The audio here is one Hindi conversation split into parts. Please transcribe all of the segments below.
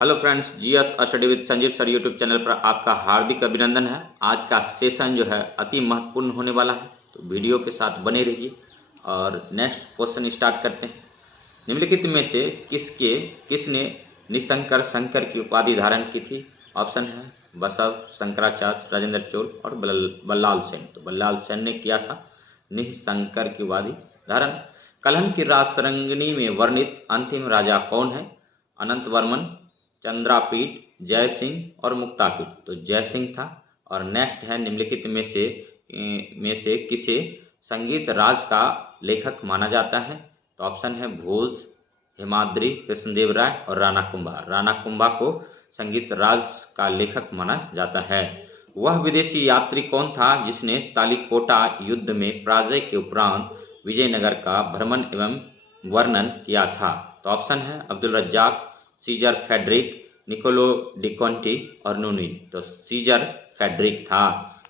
Hello friends, GS study with Sanjeev sir YouTube channel पर आपका हार्दिक अभिनंदन है। आज का सेशन जो है अति महत्वपूर्ण होने वाला है, तो वीडियो के साथ बने रहिए। और नेक्स्ट क्वेश्चन स्टार्ट करते हैं। निम्नलिखित में से किसने निशंकर शंकर की उपाधि धारण की थी? ऑप्शन है बसव, शंकराचार्य, राजेंद्र चोल और बल्लाल सेन। तो बल्लाल सेन ने किया था निशंकर की उपाधि धारण। कलहन की राजतरंगिणी में वर्णित अंतिम राजा कौन है? अनंत वर्मन, चंद्रापीठ, जय सिंह और मुक्तापीठ। तो जय सिंह था। और नेक्स्ट है निम्नलिखित में से किसे संगीत राज का लेखक माना जाता है? तो ऑप्शन है भोज, हेमाद्रि, कृष्णदेव राय और राणा कुंभा। राणा कुंभा को संगीत राज का लेखक माना जाता है। वह विदेशी यात्री कौन था जिसने तालिकोटा युद्ध में पराजय के उपरांत विजयनगर का भ्रमण एवं वर्णन किया था? तो ऑप्शन है Abdul Razzaq, Caesar Frederick, Niccolo de Conti और नूनीज। तो सीजर फेडरिक था।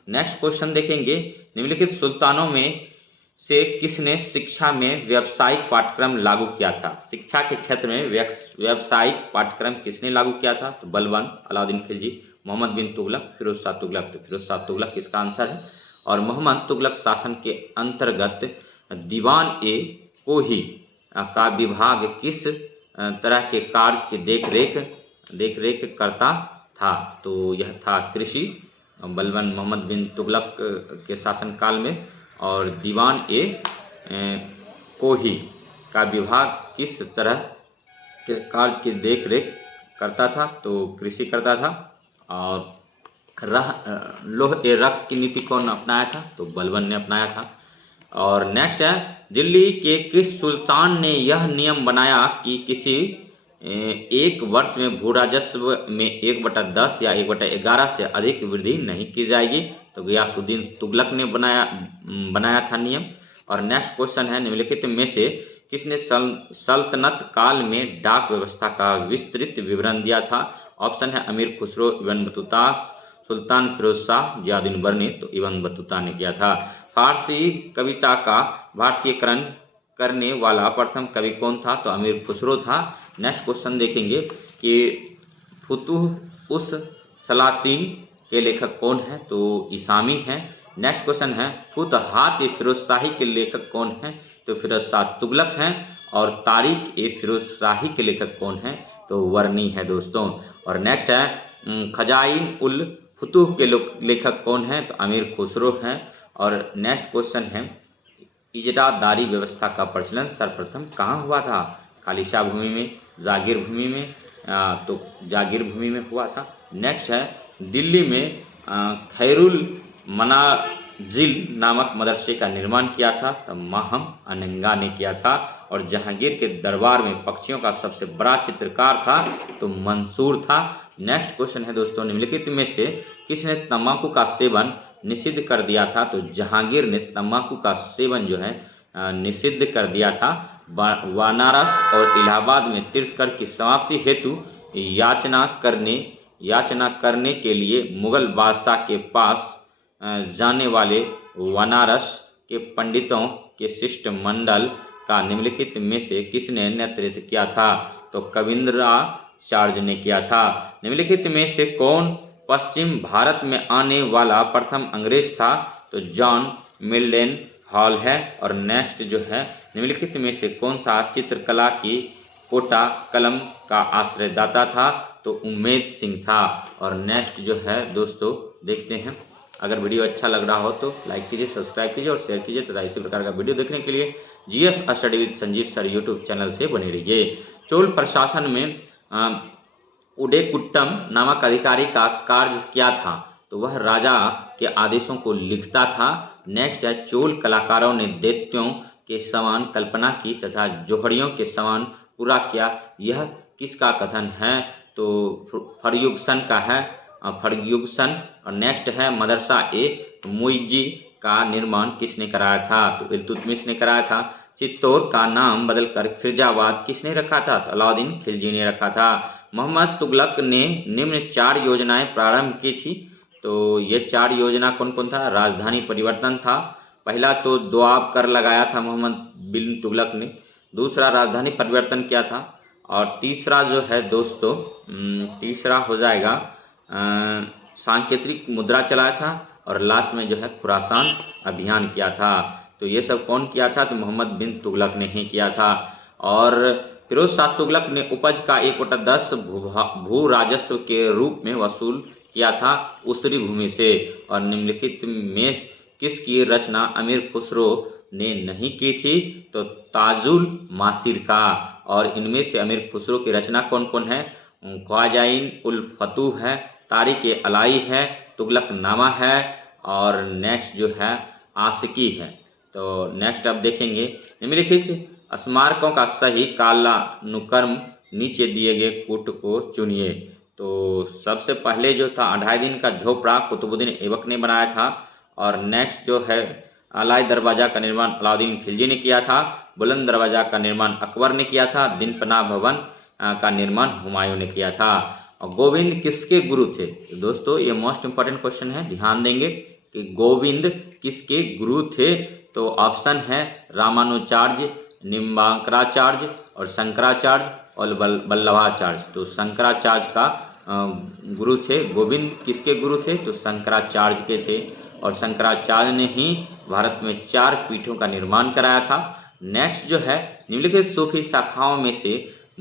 नेक्स्ट क्वेश्चन देखेंगे। निम्नलिखित सुल्तानों में से किसने शिक्षा में व्यावसायिक पाठ्यक्रम लागू किया था? शिक्षा के क्षेत्र में व्यावसायिक पाठ्यक्रम किसने लागू किया था? तो बलबन, अलाउद्दीन खिलजी, मोहम्मद बिन तुगलक, फिरोज शाह तुगलक। तो फिरोज शाह तुगलक इसका आंसर है। और मोहम्मद तुगलक शासन के अंतर्गत दीवान ए कोही का विभाग किस तरह के कार्य की देख रेख करता था? तो यह था कृषि। बलबन मोहम्मद बिन तुगलक के शासनकाल में। और दीवान ए कोही का विभाग किस तरह के कार्य की देख-रेख करता था? तो कृषि करता था। और लोह ए रक्त की नीति कौन अपनाया था? तो बलबन ने अपनाया था। और नेक्स्ट है दिल्ली के किस सुल्तान ने यह नियम बनाया कि किसी एक वर्ष में भू राजस्व में 1/10 या 1/11 से अधिक वृद्धि नहीं की जाएगी? तो गयासुद्दीन तुगलक ने बनाया था नियम। और नेक्स्ट क्वेश्चन है निम्नलिखित में से किसने सल्तनत काल में डाक व्यवस्था का विस्तृत विवरण दिया था? ऑप्शन है अमीर खुसरो, इब्न बतूता, सुल्तान फिरोज शाह, जियाउद्दीन बर्नी। तो इब्न बतूता ने किया था। फारसी कविता का भारतीयकरण करने वाला प्रथम कवि कौन था? तो अमीर खुसरो था। नेक्स्ट क्वेश्चन देखेंगे कि फुतुह उस सलातीन के लेखक कौन है? तो इसामी हैं। नेक्स्ट क्वेश्चन है फुतहात ए फिरोज शाही के लेखक कौन है? तो फिरोज शाह तुगलक हैं। और तारीख ए फिरोज शाही के लेखक कौन है? तो वर्नी है दोस्तों। और नेक्स्ट है खजाइन उल फुतुह के लेखक कौन है? तो अमीर खुसरो हैं। और नेक्स्ट क्वेश्चन है इजरादारी व्यवस्था का प्रचलन सर्वप्रथम कहाँ हुआ था? खालिशा भूमि में, जागीर भूमि में। तो जागीर भूमि में हुआ था। नेक्स्ट है दिल्ली में खैरुल मनाजिल नामक मदरसे का निर्माण किया था? तो माहम अनंगा ने किया था। और जहांगीर के दरबार में पक्षियों का सबसे बड़ा चित्रकार था? तो मंसूर था। नेक्स्ट क्वेश्चन है दोस्तों निम्नलिखित में से किसने तंबाकू का सेवन निषिद्ध कर दिया था? तो जहांगीर ने तंबाकू का सेवन जो है निषिद्ध कर दिया था। वानारस और इलाहाबाद में तीर्थकर की समाप्ति हेतु याचना करने के लिए मुगल बादशाह के पास जाने वाले वानारस के पंडितों के शिष्टमंडल का निम्नलिखित में से किसने नेतृत्व किया था? तो कविंद्राचार्य ने किया था। निम्नलिखित में से कौन पश्चिम भारत में आने वाला प्रथम अंग्रेज था? तो जॉन मिल्डन हॉल है। और नेक्स्ट जो है निम्नलिखित में से कौन सा चित्रकला की पोटा कलम का आश्रयदाता था? तो उम्मेद सिंह था। और नेक्स्ट जो है दोस्तों देखते हैं। अगर वीडियो अच्छा लग रहा हो तो लाइक कीजिए, सब्सक्राइब कीजिए और शेयर कीजिए तथा इसी प्रकार का वीडियो देखने के लिए GS study with Sanjeev sir YouTube channel से बने रहिए। चोल प्रशासन में उडेकुट्टम नामक अधिकारी का कार्य क्या था? तो वह राजा के आदेशों को लिखता था। नेक्स्ट है चोल कलाकारों ने दैत्यों के समान कल्पना की तथा जोहड़ियों के समान पूरा किया। यह किसका कथन है? तो फर्ग्यूसन का है, फर्ग्यूसन। और नेक्स्ट है मदरसा ए मुइज्जी का निर्माण किसने कराया था? तो इल्तुतमिश ने कराया था। चित्तौर का नाम बदलकर खिरजाबाद किसने रखा था? तो अलाउद्दीन खिलजी ने रखा था। मोहम्मद तुगलक ने निम्न 4 योजनाएं प्रारंभ की थी। तो ये 4 योजना कौन कौन था? राजधानी परिवर्तन था। पहला तो दोआब कर लगाया था मोहम्मद बिन तुगलक ने। दूसरा राजधानी परिवर्तन किया था। और तीसरा जो है दोस्तों, तीसरा हो जाएगा सांकेतिक मुद्रा चलाया था, और लास्ट में जो है खुरासान अभियान किया था। तो ये सब कौन किया था? तो मोहम्मद बिन तुगलक ने ही किया था। और फिरोज शाह तुगलक ने उपज का 1/10 भू राजस्व के रूप में वसूल किया था उसरी भूमि से। और निम्नलिखित में किसकी रचना अमीर खुसरो ने नहीं की थी? तो ताजुल मासिर का। और इनमें से अमीर खुसरो की रचना कौन कौन है? ख्वाजाइन उल फतूह है, तारिक अलाई है, तुगलक नामा है, और नेक्स्ट जो है आशिकी है। तो नेक्स्ट अब देखेंगे, निम्नलिखित स्मारकों का सही कालानुक्रम नीचे दिए गए कूट को चुनिए। तो सबसे पहले जो था 2.5 दिन का झोपड़ा कुतुबुद्दीन ऐबक ने बनाया था। और नेक्स्ट जो है अलाई दरवाज़ा का निर्माण अलाउद्दीन खिलजी ने किया था। बुलंद दरवाज़ा का निर्माण अकबर ने किया था। दिन पनाह भवन का निर्माण हुमायूं ने किया था। और गोविंद किसके गुरु थे? तो दोस्तों ये मोस्ट इंपॉर्टेंट क्वेश्चन है, ध्यान देंगे कि गोविंद किसके गुरु थे? तो ऑप्शन है रामानुजाचार्य, निम्बांकराचार्य और शंकराचार्य और वल्लभाचार्य। तो शंकराचार्य का गुरु थे। गोविंद किसके गुरु थे? तो शंकराचार्य के थे। और शंकराचार्य ने ही भारत में 4 पीठों का निर्माण कराया था। नेक्स्ट जो है, निम्नलिखित सूफी शाखाओं में से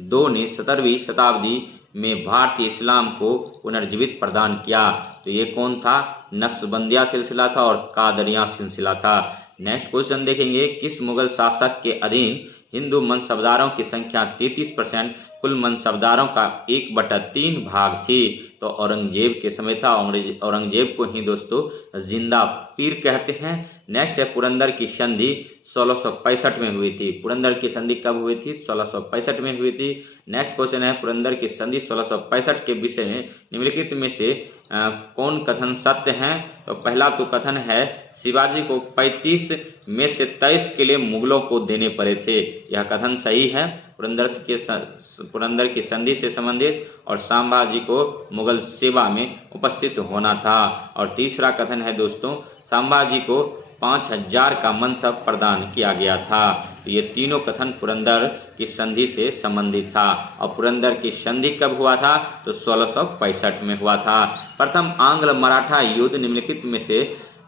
2 ने 17वीं शताब्दी में भारतीय इस्लाम को पुनर्जीवित प्रदान किया। तो ये कौन था? नक्शबंदिया सिलसिला था और कादरिया सिलसिला था। नेक्स्ट क्वेश्चन देखेंगे, किस मुगल शासक के अधीन हिंदू मनसबदारों की संख्या 33% कुल मनसबदारों का 1/3 भाग थी? तो औरंगजेब के समय था। औरंगजेब को ही दोस्तों जिंदा पीर कहते हैं। नेक्स्ट है पुरंदर की संधि 1665 में हुई थी। पुरंदर की संधि कब हुई थी? 1665 में हुई थी। नेक्स्ट क्वेश्चन है, पुरंदर की संधि 1665 के विषय में निम्नलिखित में से कौन कथन सत्य हैं? तो पहला तो कथन है शिवाजी को 35 में से 23 किले मुगलों को देने पड़े थे। यह कथन सही है। पुरंदर की संधि से संबंधित और संभाजी को मुगल सेवा में उपस्थित होना था। और तीसरा कथन है दोस्तों, संभाजी को 5000 का मनसब प्रदान किया गया था। तो ये तीनों कथन पुरंदर की संधि से संबंधित था। और पुरंदर की संधि कब हुआ था? तो 1665 में हुआ था। प्रथम आंग्ल मराठा युद्ध निम्नलिखित में से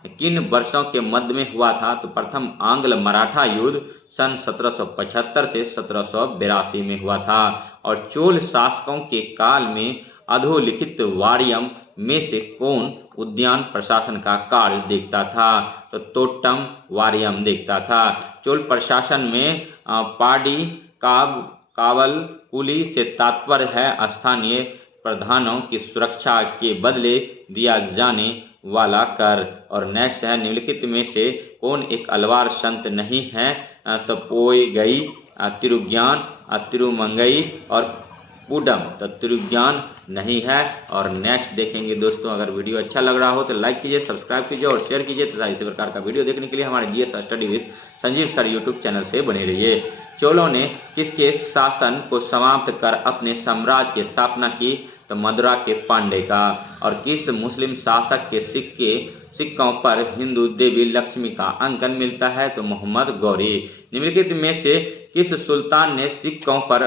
किन वर्षों के मध्य में हुआ था? तो प्रथम आंग्ल मराठा युद्ध सन 1775 से 1782 में हुआ था। और चोल शासकों के काल में अधोलिखित वारियम में से कौन उद्यान प्रशासन का कार्य देखता था? तो तोट्टम वारियम देखता था। चोल प्रशासन में पाडी कावल कुली से तात्पर्य है स्थानीय प्रधानों की सुरक्षा के बदले दिया जाने वाला कर। और नेक्स्ट है, निम्नलिखित में से कौन एक अलवार संत नहीं है? तो पोयगई, तिरुज्ञान, तिरुमंगई और पूडम। तो तिरुज्ञान नहीं है। और नेक्स्ट देखेंगे दोस्तों, अगर वीडियो अच्छा लग रहा हो तो लाइक कीजिए, सब्सक्राइब कीजिए और शेयर कीजिए तथा इसी प्रकार का वीडियो देखने के लिए हमारे GS study with Sanjeev sir YouTube channel से बने रहिए। चोलों ने किसके शासन को समाप्त कर अपने साम्राज्य की स्थापना की? तो मदुरा के पांडे का। और किस मुस्लिम शासक के सिक्कों पर हिंदू देवी लक्ष्मी का अंकन मिलता है? तो मोहम्मद गौरी। निम्नलिखित में से किस सुल्तान ने सिक्कों पर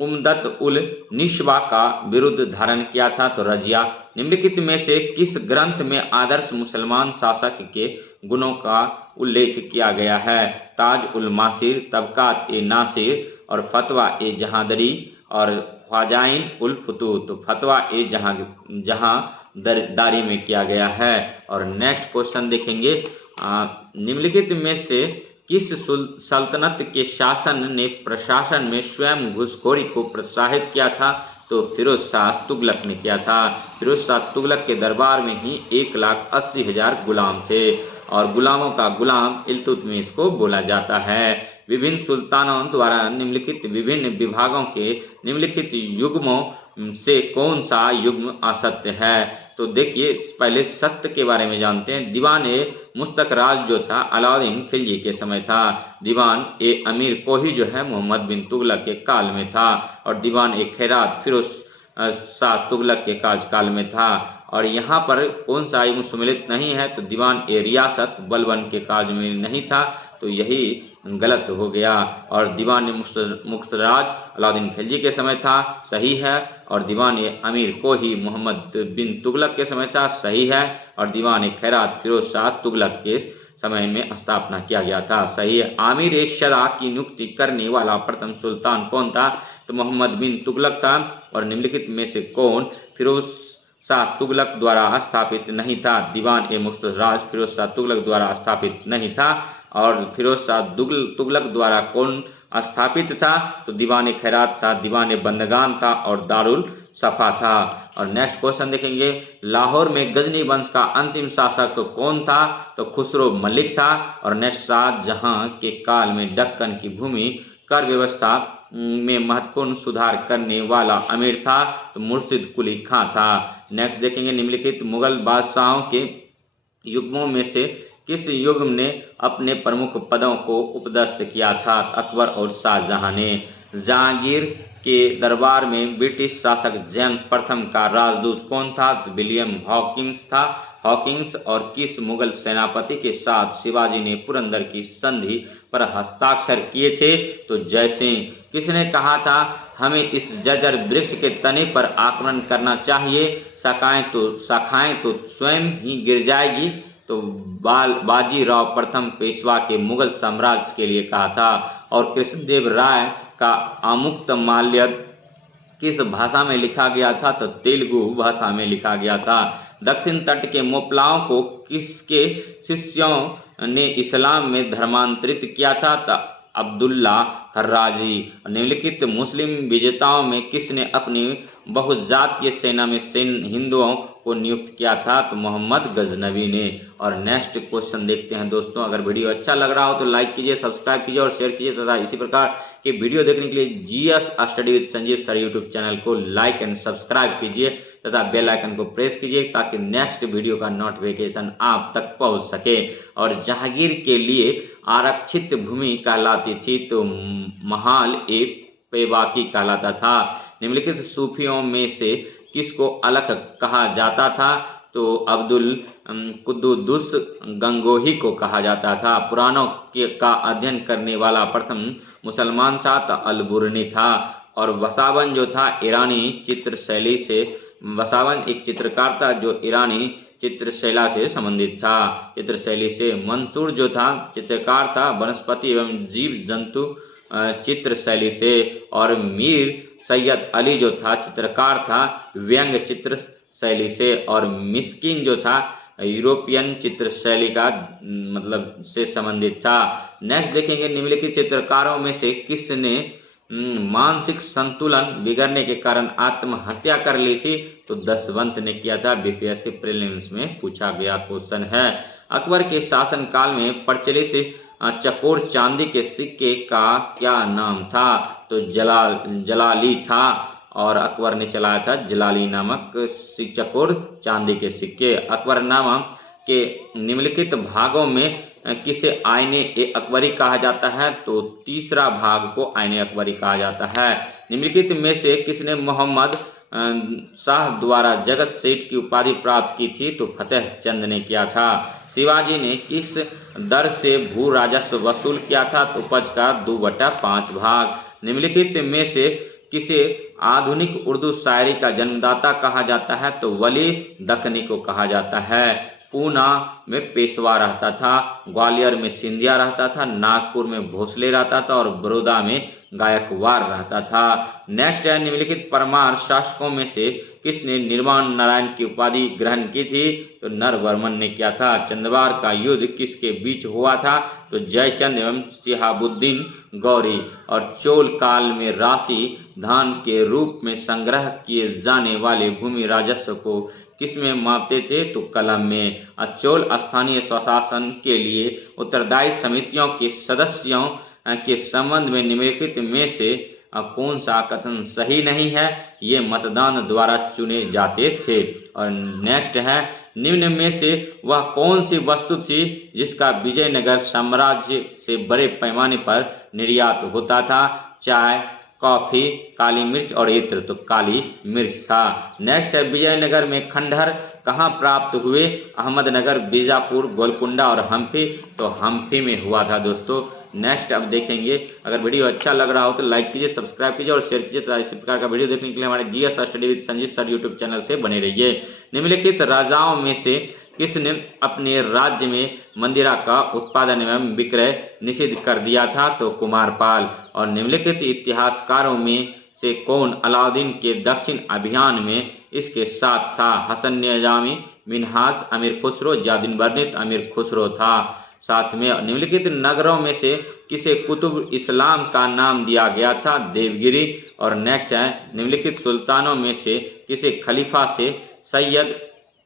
उमदत उल निशवा का विरुद्ध धारण किया था? तो रजिया। निम्नलिखित में से किस ग्रंथ में आदर्श मुसलमान शासक के गुणों का उल्लेख किया गया है? ताज उल मासिर, तबकात ए नासिर और फतवा ए जहादरी और ख्वाजाइन उल फतूह। तो फतवा ए जहादारी में किया गया है। और नेक्स्ट क्वेश्चन देखेंगे, निम्नलिखित में से किस सल्तनत के शासन ने प्रशासन में स्वयं घूसखोरी को प्रोत्साहित किया था? तो फिरोज शाह तुगलक ने किया था। फिरोज शाह तुगलक के दरबार में ही 1,80,000 गुलाम थे। और गुलामों का गुलाम इल्तुतमिश को बोला जाता है। विभिन्न सुल्तानों द्वारा निम्नलिखित विभिन्न विभागों के निम्नलिखित युग्मों से कौन सा युग्म असत्य है? तो देखिए पहले सत्य के बारे में जानते हैं। दीवान ए मुस्तकराज जो था अलाउद्दीन खिलजी के समय था। दीवान ए अमीर कोही जो है मोहम्मद बिन तुगलक के काल में था। और दीवान ए खैरात शाह तुगलक के कार्यकाल में था। और यहाँ पर कौन सा युग सम्मिलित नहीं है, तो दीवान ए रियासत बलबन के काल में नहीं था, तो यही गलत हो गया। और दीवान मुख्तराज अलाउद्दीन खिलजी के समय था, सही है। और दीवान अमीर कोही मोहम्मद बिन तुगलक के समय था, सही है। और दीवान खैरात फिरोज शाह तुगलक के समय में स्थापना किया गया था, सही है। आमिर ए शरा की नियुक्ति करने वाला प्रथम सुल्तान कौन था, तो मोहम्मद बिन तुगलक था। और निम्नलिखित में से कौन फिरोज शाह तुगलक द्वारा स्थापित नहीं था, दीवान ए मुख्तराज फिरोज शाह तुगलक द्वारा स्थापित नहीं था। और फिरोज शाह तुगलक द्वारा कौन स्थापित था, तो दीवान खैरात था, दीवान बंदगान था और दारुल सफा था। और नेक्स्ट क्वेश्चन देखेंगे, लाहौर में गजनी वंश का अंतिम शासक कौन था, तो खुसरो मलिक था। और नेक्स्ट, शाहजहां के काल में दक्कन की भूमि कर व्यवस्था में महत्वपूर्ण सुधार करने वाला अमीर था, तो मुर्शिद कुली खां था। नेक्स्ट देखेंगे, निम्नलिखित मुगल बादशाहों के युग्मों में से किस युग ने अपने प्रमुख पदों को उपदस्थ किया था, अकबर और शाहजहां ने। जहांगीर के दरबार में ब्रिटिश शासक जेम्स प्रथम का राजदूत कौन था, तो विलियम हॉकिंस था, हॉकिंस। और किस मुगल सेनापति के साथ शिवाजी ने पुरंदर की संधि पर हस्ताक्षर किए थे, तो जयसिंह। किसने कहा था, हमें इस जर्जर वृक्ष के तने पर आक्रमण करना चाहिए, शाखाएं तो स्वयं ही गिर जाएगी, तो बाजीराव प्रथम पेशवा के मुगल साम्राज्य के लिए कहा था। और कृष्णदेव राय का आमुक्तमाल्य किस भाषा में लिखा गया था, तो तेलुगु भाषा में लिखा गया था। दक्षिण तट के मोपलाओं को किसके शिष्यों ने इस्लाम में धर्मांतरित किया था, तो अब्दुल्ला खर्राजी। निम्नलिखित मुस्लिम विजेताओं में किसने अपनी बहुजातीय सेना में हिंदुओं को नियुक्त किया था, तो मोहम्मद गजनवी ने। और नेक्स्ट क्वेश्चन देखते हैं दोस्तों, अगर वीडियो अच्छा लग रहा हो तो लाइक कीजिए, सब्सक्राइब कीजिए और शेयर कीजिए तथा इसी प्रकार के वीडियो देखने के लिए GS study with Sanjeev sir YouTube channel को लाइक एंड सब्सक्राइब कीजिए तथा बेल आइकन को प्रेस कीजिए ताकि नेक्स्ट वीडियो का नोटिफिकेशन आप तक पहुंच सके। और जहांगीर के लिए आरक्षित भूमि कहलाती थी, तो महाल ए पेबाकी कहलाता था। निम्नलिखित सूफियों में से किसको अलग कहा जाता था, तो अब्दुल कुद्दुस गंगोही को कहा जाता था। पुराणों का अध्ययन करने वाला प्रथम मुसलमान था, तो अलबुर्नी था। और वसावन जो था ईरानी चित्रशैली से, वसावन एक चित्रकार था जो ईरानी चित्रशैला से संबंधित था, चित्रशैली से। मंसूर जो था चित्रकार था वनस्पति एवं जीव जंतु चित्रशैली से। और मीर सैयद अली जो था चित्रकार था व्यंग्य चित्र शैली से। और मिस्किन जो था यूरोपियन चित्रशैली का मतलब से संबंधित था। नेक्स्ट देखेंगे, निम्नलिखित चित्रकारों में से किसने मानसिक संतुलन बिगड़ने के कारण आत्महत्या कर ली थी, तो दसवंत ने किया था। बीपीएससी प्रीलिम्स में पूछा गया क्वेश्चन है। अकबर के शासनकाल में प्रचलित चकोर चांदी के सिक्के का क्या नाम था, तो जलाली था। और अकबर ने चलाया था जलाली नामक चकोर चांदी के सिक्के। अकबरनामा के निम्नलिखित भागों में किसे आईने ए अकबरी कहा जाता है, तो तीसरा भाग को आईने अकबरी कहा जाता है। निम्नलिखित में से किसने मोहम्मद शाह द्वारा जगत सेठ की उपाधि प्राप्त की थी, तो फतेह चंद ने किया था। शिवाजी ने किस दर से भू राजस्व वसूल किया था, तो उपज का 2/5 भाग। निम्नलिखित में से किसे आधुनिक उर्दू शायरी का जन्मदाता कहा जाता है, तो वली दक्कनी को कहा जाता है। पूना में पेशवा रहता था, ग्वालियर में सिंधिया रहता था, नागपुर में भोसले रहता था और बड़ौदा में गायकवाड़ रहता था। नेक्स्ट है, निम्नलिखित परमार शासकों में से किसने निर्वाण नारायण की उपाधि ग्रहण की थी, तो नरवर्मन ने किया था। चंदवार का युद्ध किसके बीच हुआ था, तो जयचंद एवं शिहाबुद्दीन गौरी। और चोल काल में राशि धान के रूप में संग्रह किए जाने वाले भूमि राजस्व को किसमें मापते थे, तो कलम में। चोल स्थानीय स्वशासन के लिए उत्तरदायी समितियों के सदस्यों के संबंध में निम्नलिखित में से कौन सा कथन सही नहीं है, ये मतदान द्वारा चुने जाते थे। और नेक्स्ट है, निम्न में से वह कौन सी वस्तु थी जिसका विजयनगर साम्राज्य से बड़े पैमाने पर निर्यात होता था, चाय, कॉफी, काली मिर्च और इत्र, तो काली मिर्च था। नेक्स्ट है विजयनगर में खंडहर कहाँ प्राप्त हुए? अहमदनगर, बीजापुर, गोलकुंडा और हम्पी, तो हम्पी में हुआ था दोस्तों। नेक्स्ट अब देखेंगे, अगर वीडियो अच्छा लग रहा हो तो लाइक कीजिए, सब्सक्राइब कीजिए और शेयर कीजिए तथा इसी प्रकार का वीडियो देखने के लिए हमारे GS study with Sanjeev sir YouTube channel से बने रहिए। निम्नलिखित राजाओं में से किसने अपने राज्य में मंदिरा का उत्पादन एवं विक्रय निषिद्ध कर दिया था? तो कुमारपाल। और निम्नलिखित इतिहासकारों में से कौन अलाउद्दीन के दक्षिण अभियान में इसके साथ था? हसन निजामी, मिन्हाज, अमीर खुसरो, जियाउद्दीन वर्णित, अमीर खुसरो था साथ में। निम्नलिखित नगरों में से किसे कुतुब इस्लाम का नाम दिया गया था? देवगिरी। और नेक्स्ट है निम्नलिखित सुल्तानों में से किसे खलीफा से सैयद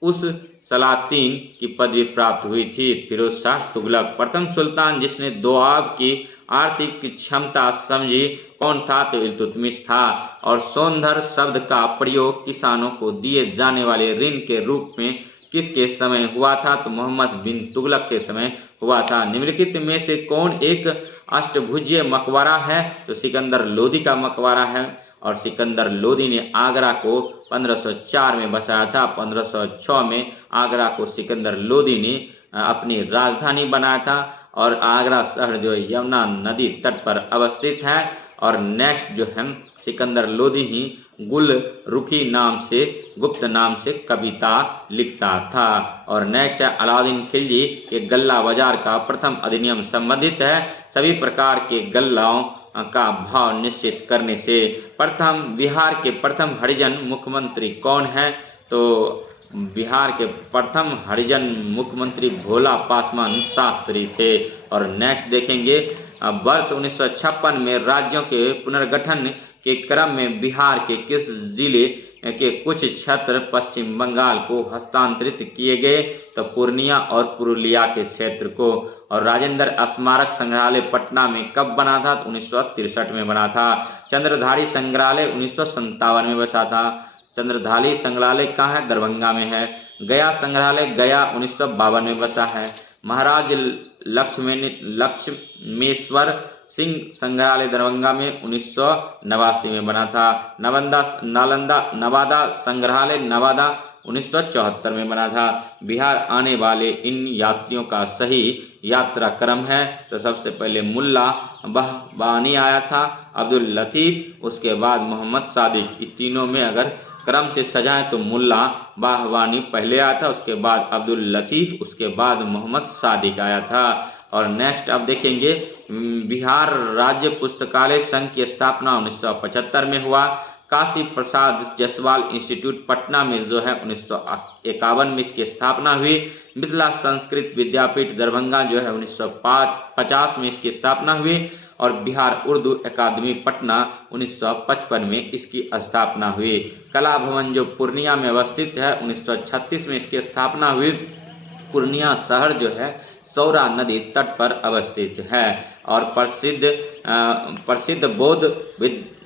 उस सलातीन की पदवी प्राप्त हुई थी? फिरोज शाह तुगलक। प्रथम सुल्तान जिसने दोआब की आर्थिक क्षमता समझी कौन था? तो इल्तुतमिश था। और सौंदर्य शब्द का प्रयोग किसानों को दिए जाने वाले ऋण के रूप में किसके समय हुआ था? तो मोहम्मद बिन तुगलक के समय हुआ था। निम्नलिखित में से कौन एक अष्टभुजीय मकबरा है? तो सिकंदर लोदी का मकबरा है। और सिकंदर लोदी ने आगरा को 1504 में बसाया था। 1506 में आगरा को सिकंदर लोदी ने अपनी राजधानी बनाया था। और आगरा शहर जो यमुना नदी तट पर अवस्थित है। और नेक्स्ट जो है सिकंदर लोदी ही गुल रुखी नाम से गुप्त नाम से कविता लिखता था। और नेक्स्ट है अलाउद्दीन खिलजी के गल्ला बाजार का प्रथम अधिनियम संबंधित है सभी प्रकार के गल्लाओं का भाव निश्चित करने से। प्रथम बिहार के प्रथम हरिजन मुख्यमंत्री कौन है? तो बिहार के प्रथम हरिजन मुख्यमंत्री भोला पासवान शास्त्री थे। और नेक्स्ट देखेंगे वर्ष 1956 में राज्यों के पुनर्गठन के क्रम में बिहार के किस जिले के कुछ क्षेत्र पश्चिम बंगाल को हस्तांतरित किए गए? तो पूर्णिया और पुरुलिया के क्षेत्र को। और राजेंद्र स्मारक संग्रहालय पटना में कब बना था? 1963 में बना था। चंद्रधारी संग्रहालय 1957 में बसा था। चंद्रधारी संग्रहालय कहाँ है? दरभंगा में है। गया संग्रहालय गया 1952 में बसा है। महाराज लक्ष्मेश्वर सिंह संग्रहालय दरभंगा में 1989 में बना था। नवादा संग्रहालय नवादा 1974 में बना था। बिहार आने वाले इन यात्रियों का सही यात्रा क्रम है? तो सबसे पहले मुल्ला बहबानी आया था, अब्दुल लतीफ़, उसके बाद मोहम्मद सादिक। इन तीनों में अगर क्रम से सजाएं तो मुल्ला बहबानी पहले आया था, उसके बाद अब्दुल लतीफ़, उसके बाद मोहम्मद सादिक आया था। और नेक्स्ट अब देखेंगे बिहार राज्य पुस्तकालय संघ की स्थापना 1975 में हुआ। काशी प्रसाद जायसवाल इंस्टीट्यूट पटना में जो है 1951 में इसकी स्थापना हुई। मिथिला संस्कृत विद्यापीठ दरभंगा जो है 1950 में इसकी स्थापना हुई। और बिहार उर्दू अकादमी पटना 1955 में इसकी स्थापना हुई। कला भवन जो पूर्णिया में अवस्थित है 1936 में इसकी स्थापना हुई। पूर्णिया शहर जो है सौरा नदी तट पर अवस्थित है। और प्रसिद्ध बौद्ध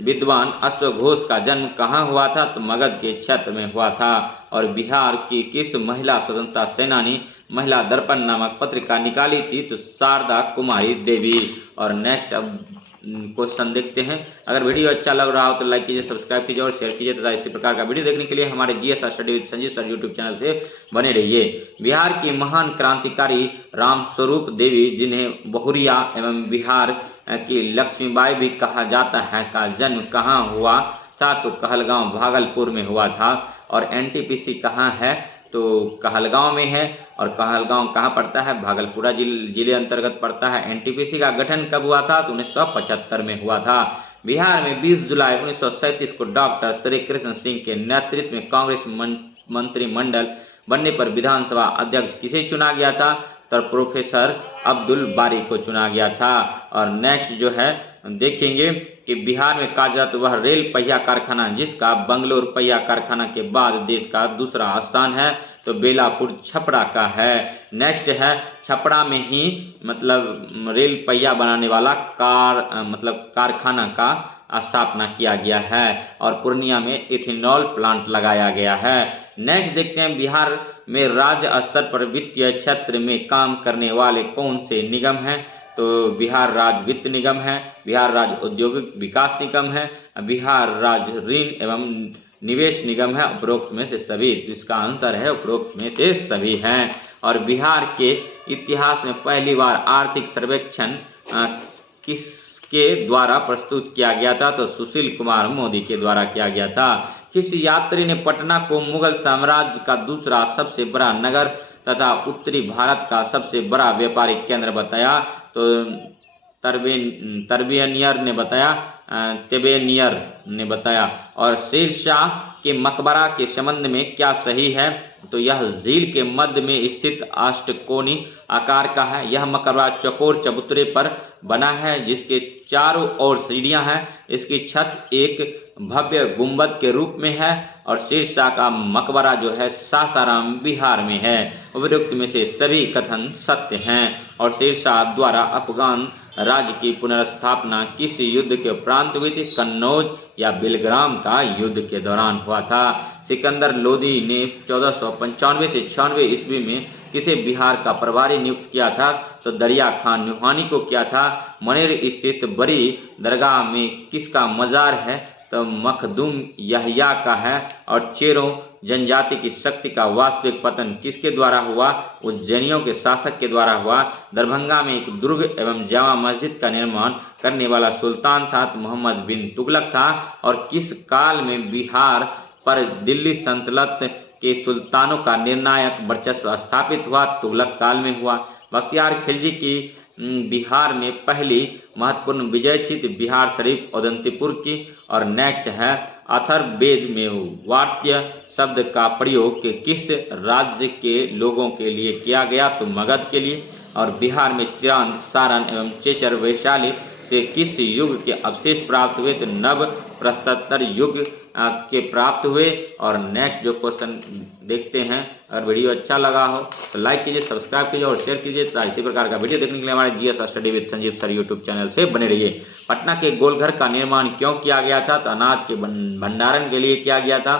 विद्वान अश्वघोष का जन्म कहाँ हुआ था? तो मगध के क्षेत्र में हुआ था। और बिहार की किस महिला स्वतंत्रता सेनानी महिला दर्पण नामक पत्रिका निकाली थी? तो शारदा कुमारी देवी। और नेक्स्ट अब क्वेश्चन देखते हैं। अगर वीडियो अच्छा लग रहा हो तो लाइक कीजिए, सब्सक्राइब कीजिए और शेयर कीजिए तथा इसी प्रकार का वीडियो देखने के लिए हमारे GS study with Sanjeev sir YouTube channel से बने रहिए। बिहार की महान क्रांतिकारी रामस्वरूप देवी, जिन्हें बहुरिया एवं बिहार की लक्ष्मीबाई भी कहा जाता है, का जन्म कहाँ हुआ था? तो कहलगांव भागलपुर में हुआ था। और एनटीपीसी कहाँ है? तो कहलगांव में है। और कहलगांव कहाँ पड़ता है? भागलपुरा जिले अंतर्गत पड़ता है। एनटीपीसी का गठन कब हुआ था? तो 1975 में हुआ था। बिहार में 20 जुलाई 1937 को डॉक्टर श्री कृष्ण सिंह के नेतृत्व में कांग्रेस मंत्रिमंडल बनने पर विधानसभा अध्यक्ष किसे चुना गया था? तो प्रोफेसर अब्दुल बारी को चुना गया था। और नेक्स्ट जो है देखेंगे कि बिहार में कार्यरत वह रेल पहिया कारखाना जिसका बंगलोर पहिया कारखाना के बाद देश का दूसरा स्थान है, तो बेलापुर छपरा का है। नेक्स्ट है छपरा में ही मतलब रेल पहिया बनाने वाला कारखाना का स्थापना किया गया है। और पूर्णिया में इथेनॉल प्लांट लगाया गया है। नेक्स्ट देखते हैं बिहार में राज्य स्तर पर वित्तीय क्षेत्र में काम करने वाले कौन से निगम हैं? तो बिहार राज्य वित्त निगम है, बिहार राज्य औद्योगिक विकास निगम है, बिहार राज्य ऋण एवं निवेश निगम है, उपरोक्त में से सभी। तो इसका आंसर है उपरोक्त में से सभी हैं। और बिहार के इतिहास में पहली बार आर्थिक सर्वेक्षण किसके द्वारा प्रस्तुत किया गया था? तो सुशील कुमार मोदी के द्वारा किया गया था। किस यात्री ने पटना को मुगल साम्राज्य का दूसरा सबसे बड़ा नगर तथा उत्तरी भारत का सबसे बड़ा व्यापारिक केंद्र बताया? तो तेबेनियर ने बताया। और शेरशाह के मकबरा के संबंध में क्या सही है? तो यह झील के मध्य में स्थित अष्टकोणी आकार का है। यह मकबरा चौकोर चबूतरे पर बना है जिसके चारों ओर सीढ़ियां हैं। इसकी छत एक भव्य गुंबद के रूप में है। और शेरशाह का मकबरा जो है सासाराम बिहार में है। उपरोक्त में से सभी कथन सत्य हैं। और शेरशाह द्वारा अफगान राज्य की पुनर्स्थापना किस युद्ध के उपरांत हुई थी? कन्नौज या बिलग्राम का युद्ध के दौरान हुआ था। सिकंदर लोदी ने 1495 से 96 ईस्वी में किसे बिहार का प्रभारी नियुक्त किया था? तो दरिया खान न्यूहानी को किया था। मनेर स्थित बड़ी दरगाह में किसका मजार है? तो मखदूम यहया का है। और चेरों जनजाति की शक्ति का वास्तविक पतन किसके द्वारा हुआ? उज्जैनियों के शासक के द्वारा हुआ। दरभंगा में एक दुर्ग एवं जामा मस्जिद का निर्माण करने वाला सुल्तान था? तो मोहम्मद बिन तुगलक था। और किस काल में बिहार पर दिल्ली सल्तनत के सुल्तानों का निर्णायक वर्चस्व स्थापित हुआ? तुगलक काल में हुआ। बख्तियार खिलजी की बिहार में पहली महत्वपूर्ण विजय थी? तो बिहार शरीफ औदंतीपुर की। और नेक्स्ट है अथर्ववेद में वार्त्य शब्द का प्रयोग किस राज्य के लोगों के लिए किया गया? तो मगध के लिए। और बिहार में चिरांद, सारण एवं चेचर वैशाली से किस युग के अवशेष प्राप्त हुए? तो नव प्रस्तोत्तर युग के प्राप्त हुए। और नेक्स्ट जो क्वेश्चन देखते हैं, अगर वीडियो अच्छा लगा हो तो लाइक कीजिए, सब्सक्राइब कीजिए और शेयर कीजिए। तो इसी प्रकार का वीडियो देखने के लिए हमारे GS study with Sanjeev sir YouTube channel से बने रहिए। पटना के गोलघर का निर्माण क्यों किया गया था? तो अनाज के भंडारण के लिए किया गया था।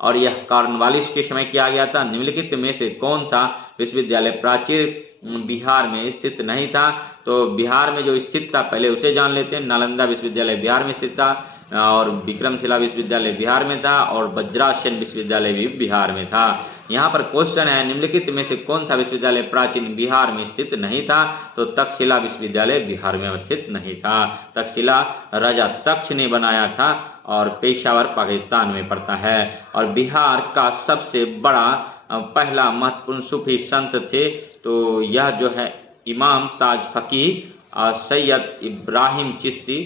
और यह कॉर्नवालिस के समय किया गया था। निम्नलिखित में से कौन सा विश्वविद्यालय प्राचीन बिहार में स्थित नहीं था? तो बिहार में जो स्थित था पहले उसे जान लेते हैं। नालंदा विश्वविद्यालय बिहार में स्थित था। और विक्रमशिला विश्वविद्यालय बिहार में था। और वज्रासन विश्वविद्यालय भी बिहार में था। यहाँ पर क्वेश्चन है, निम्नलिखित में से कौन सा विश्वविद्यालय प्राचीन बिहार में स्थित नहीं था? तो तक्षशिला विश्वविद्यालय बिहार में स्थित नहीं था। तक्षशिला राजा तक्ष ने बनाया था। और पेशावर पाकिस्तान में पड़ता है। और बिहार का सबसे बड़ा पहला महत्वपूर्ण सूफी संत थे? तो यह जो है इमाम ताज फकीह, सैयद इब्राहिम चिश्ती,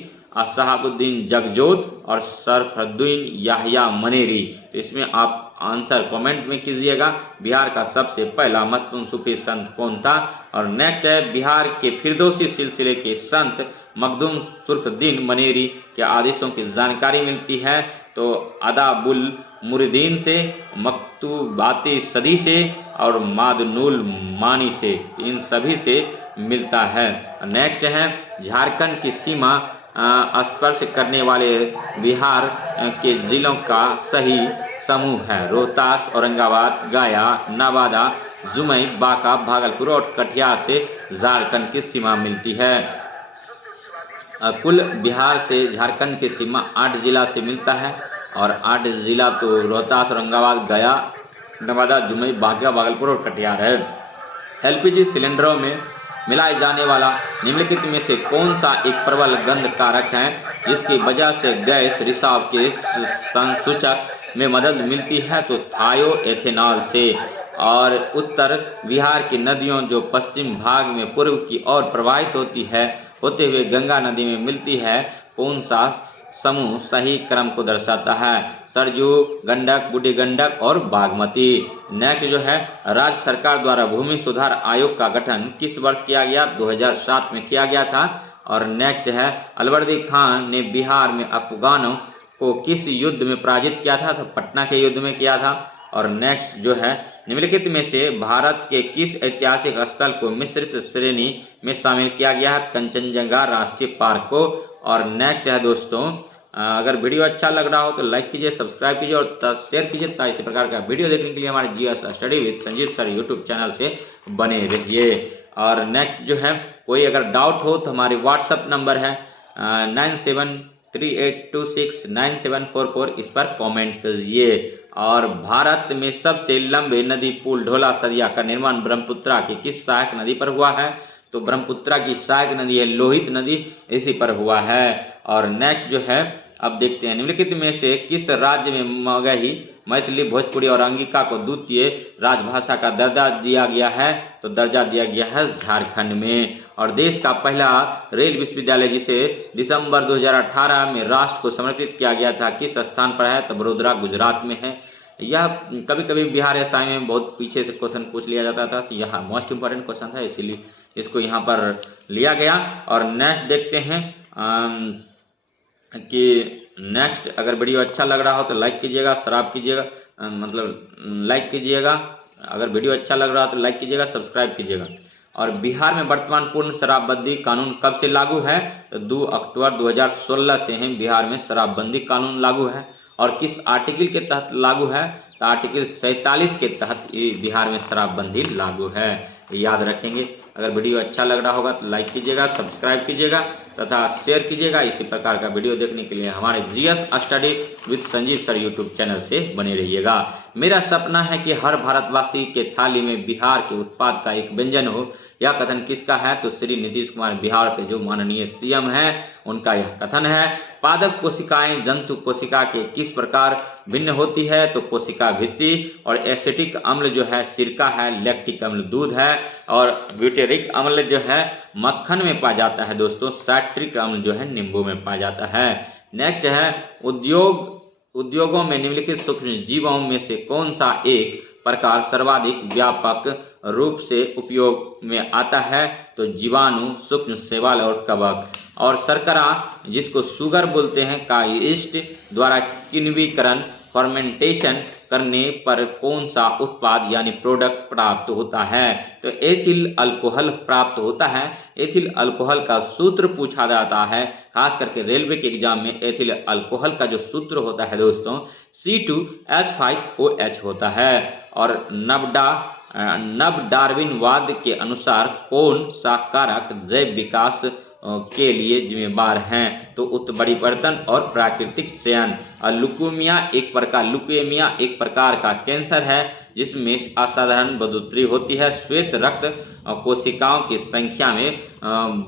शहाबुद्दीन जगजोत और सरफुद्दीन याहिया मनेरी। तो इसमें आप आंसर कमेंट में कीजिएगा। बिहार का सबसे पहला महत्वपूर्ण सूफी संत कौन था? और नेक्स्ट है, बिहार के फिरदौसी सिलसिले के संत मखदूम सुरफुद्दीन मनेरी के आदेशों की जानकारी मिलती है? तो अदाबुल मुरीदीन से, मकतूबाती सदी से और मादनुल मानी से। तो इन सभी से मिलता है। नेक्स्ट है, झारखंड की सीमा स्पर्श करने वाले बिहार के जिलों का सही समूह है? रोहतास, औरंगाबाद, गया, नवादा, जमुई, बांका, भागलपुर और कटिहार से झारखंड की सीमा मिलती है। कुल बिहार से झारखंड की सीमा 8 जिला से मिलता है। और 8 जिला तो रोहतास, औरंगाबाद, गया, नवादा, जमुई, बांका, भागलपुर और कटिहार है। एलपीजी सिलेंडरों में मिलाए जाने वाला निम्नलिखित में से कौन सा एक प्रबल गंध कारक है जिसकी वजह से गैस रिसाव के संसूचक में मदद मिलती है? तो थायो एथेनॉल से। और उत्तर बिहार की नदियों जो पश्चिम भाग में पूर्व की ओर प्रवाहित होते हुए गंगा नदी में मिलती है, कौन सा समूह सही क्रम को दर्शाता है? सरजू, गंडक, बूढ़ी गंडक और बागमती। नेक्स्ट जो है, राज्य सरकार द्वारा भूमि सुधार आयोग का गठन किस वर्ष किया गया? 2007 में किया गया था। और नेक्स्ट है, अलवर्दी खान ने बिहार में अफगानों को किस युद्ध में पराजित किया था? तो पटना के युद्ध में किया था। और नेक्स्ट जो है, निम्नलिखित में से भारत के किस ऐतिहासिक स्थल को मिश्रित श्रेणी में शामिल किया गया है? कंचनजंगा राष्ट्रीय पार्क को। और नेक्स्ट है दोस्तों, अगर वीडियो अच्छा लग रहा हो तो लाइक कीजिए, सब्सक्राइब कीजिए और शेयर कीजिए। इसी प्रकार का वीडियो देखने के लिए हमारे GS study with Sanjeev sir YouTube channel से बने रहिए। और नेक्स्ट जो है कोई अगर डाउट हो तो हमारे व्हाट्सअप नंबर है 9738269744, इस पर कमेंट कीजिए। और भारत में सबसे लंबे नदी पुल ढोला सदिया का निर्माण ब्रह्मपुत्रा की किस सहायक नदी पर हुआ है? तो ब्रह्मपुत्रा की सहायक नदी है लोहित नदी, इसी पर हुआ है। और नेक्स्ट जो है अब देखते हैं निम्नलिखित में से किस राज्य में मगही, मैथिली, भोजपुरी और अंगिका को द्वितीय राजभाषा का दर्जा दिया गया है? तो दर्जा दिया गया है झारखंड में। और देश का पहला रेल विश्वविद्यालय जिसे दिसंबर 2018 में राष्ट्र को समर्पित किया गया था किस स्थान पर है? तो वडोदरा गुजरात में है। यह कभी कभी बिहार एसआई में बहुत पीछे से क्वेश्चन पूछ लिया जाता था, तो यह मोस्ट इंपॉर्टेंट क्वेश्चन था, इसीलिए इसको यहाँ पर लिया गया। और नेक्स्ट देखते हैं कि नेक्स्ट अगर वीडियो अच्छा लग रहा हो तो लाइक कीजिएगा, लाइक कीजिएगा। अगर वीडियो अच्छा लग रहा हो तो लाइक कीजिएगा, सब्सक्राइब कीजिएगा। और बिहार में वर्तमान पूर्ण शराबबंदी कानून कब से लागू है? तो 2 अक्टूबर 2016 से ही बिहार में शराबबंदी कानून लागू है। और किस आर्टिकल के तहत लागू है? तो आर्टिकल 47 के तहत बिहार में शराबबंदी लागू है, याद रखेंगे। अगर वीडियो अच्छा लग रहा होगा तो लाइक कीजिएगा, सब्सक्राइब कीजिएगा तथा शेयर कीजिएगा। इसी प्रकार का वीडियो देखने के लिए हमारे GS study with Sanjeev sir YouTube channel से बने रहिएगा। मेरा सपना है कि हर भारतवासी के थाली में बिहार के उत्पाद का एक व्यंजन हो। यह कथन किसका है? तो श्री नीतीश कुमार, बिहार के जो माननीय सीएम हैं, उनका यह कथन है। पादप कोशिकाएं जंतु कोशिका के किस प्रकार भिन्न होती है? तो कोशिका भित्ति। और एसिटिक अम्ल जो है सिरका है, लैक्टिक अम्ल दूध है, और ब्यूटेरिक अम्ल जो है मक्खन में पाया जाता है दोस्तों, साइट्रिक अम्ल जो है नींबू में पाया जाता है। नेक्स्ट है उद्योगों में निम्नलिखित सूक्ष्म जीवों में से कौन सा एक प्रकार सर्वाधिक व्यापक रूप से उपयोग में आता है? तो जीवाणु, सूक्ष्म शैवाल और कवक। और शर्करा जिसको शुगर बोलते हैं का यीस्ट द्वारा किण्वीकरण फर्मेंटेशन करने पर कौन सा उत्पाद यानी प्रोडक्ट प्राप्त होता है? तो एथिल अल्कोहल प्राप्त होता है। एथिल अल्कोहल का सूत्र पूछा जाता है, खास करके रेलवे के एग्जाम में। एथिल अल्कोहल का जो सूत्र होता है दोस्तों C2H5OH होता है। और नव डार्विनवाद के अनुसार कौन सा कारक जैव विकास के लिए जिम्मेदार हैं? तो उत्परिवर्तन और प्राकृतिक चयन। लुकेमिया एक प्रकार का कैंसर है जिसमें असाधारण बढ़ोतरी होती है। श्वेत रक्त कोशिकाओं की संख्या में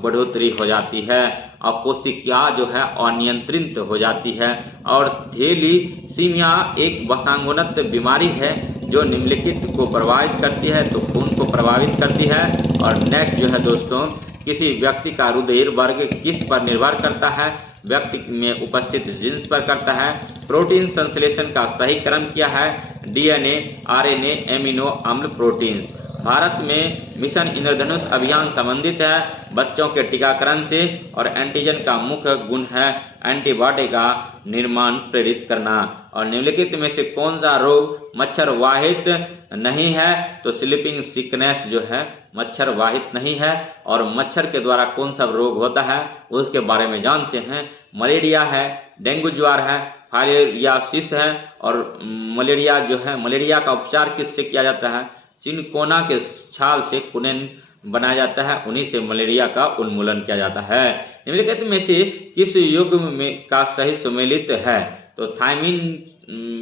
बढ़ोतरी हो जाती है और कोशिका जो है अनियंत्रित हो जाती है। और थैलीसीमिया एक वसांगोन्नत बीमारी है जो निम्नलिखित को प्रभावित करती है, तो खून को प्रभावित करती है। और नेक्स्ट जो है दोस्तों किसी व्यक्ति का हृदय वर्ग किस पर निर्भर करता है? व्यक्ति में उपस्थित जीन्स पर करता है। प्रोटीन संश्लेषण का सही क्रम क्या है? DNA, RNA, एमिनो अम्ल, प्रोटीन्स। भारत में मिशन इंद्रधनुष अभियान संबंधित है बच्चों के टीकाकरण से। और एंटीजन का मुख्य गुण है एंटीबॉडी का निर्माण प्रेरित करना। और निम्नलिखित में से कौन सा रोग मच्छर वाहित नहीं है? तो स्लीपिंग सिकनेस जो है मच्छर वाहित नहीं है। और मच्छर के द्वारा कौन सा रोग होता है उसके बारे में जानते हैं। मलेरिया है, डेंगू ज्वर है, फाइलेरियासिस है। और मलेरिया जो है, मलेरिया का उपचार किससे किया जाता है? चिनकोना के छाल से कुनेन बनाया जाता है, उन्हीं से मलेरिया का उन्मूलन किया जाता है। निम्नलिखित में से किस युग्म में का सही सम्मिलित है? तो थायमिन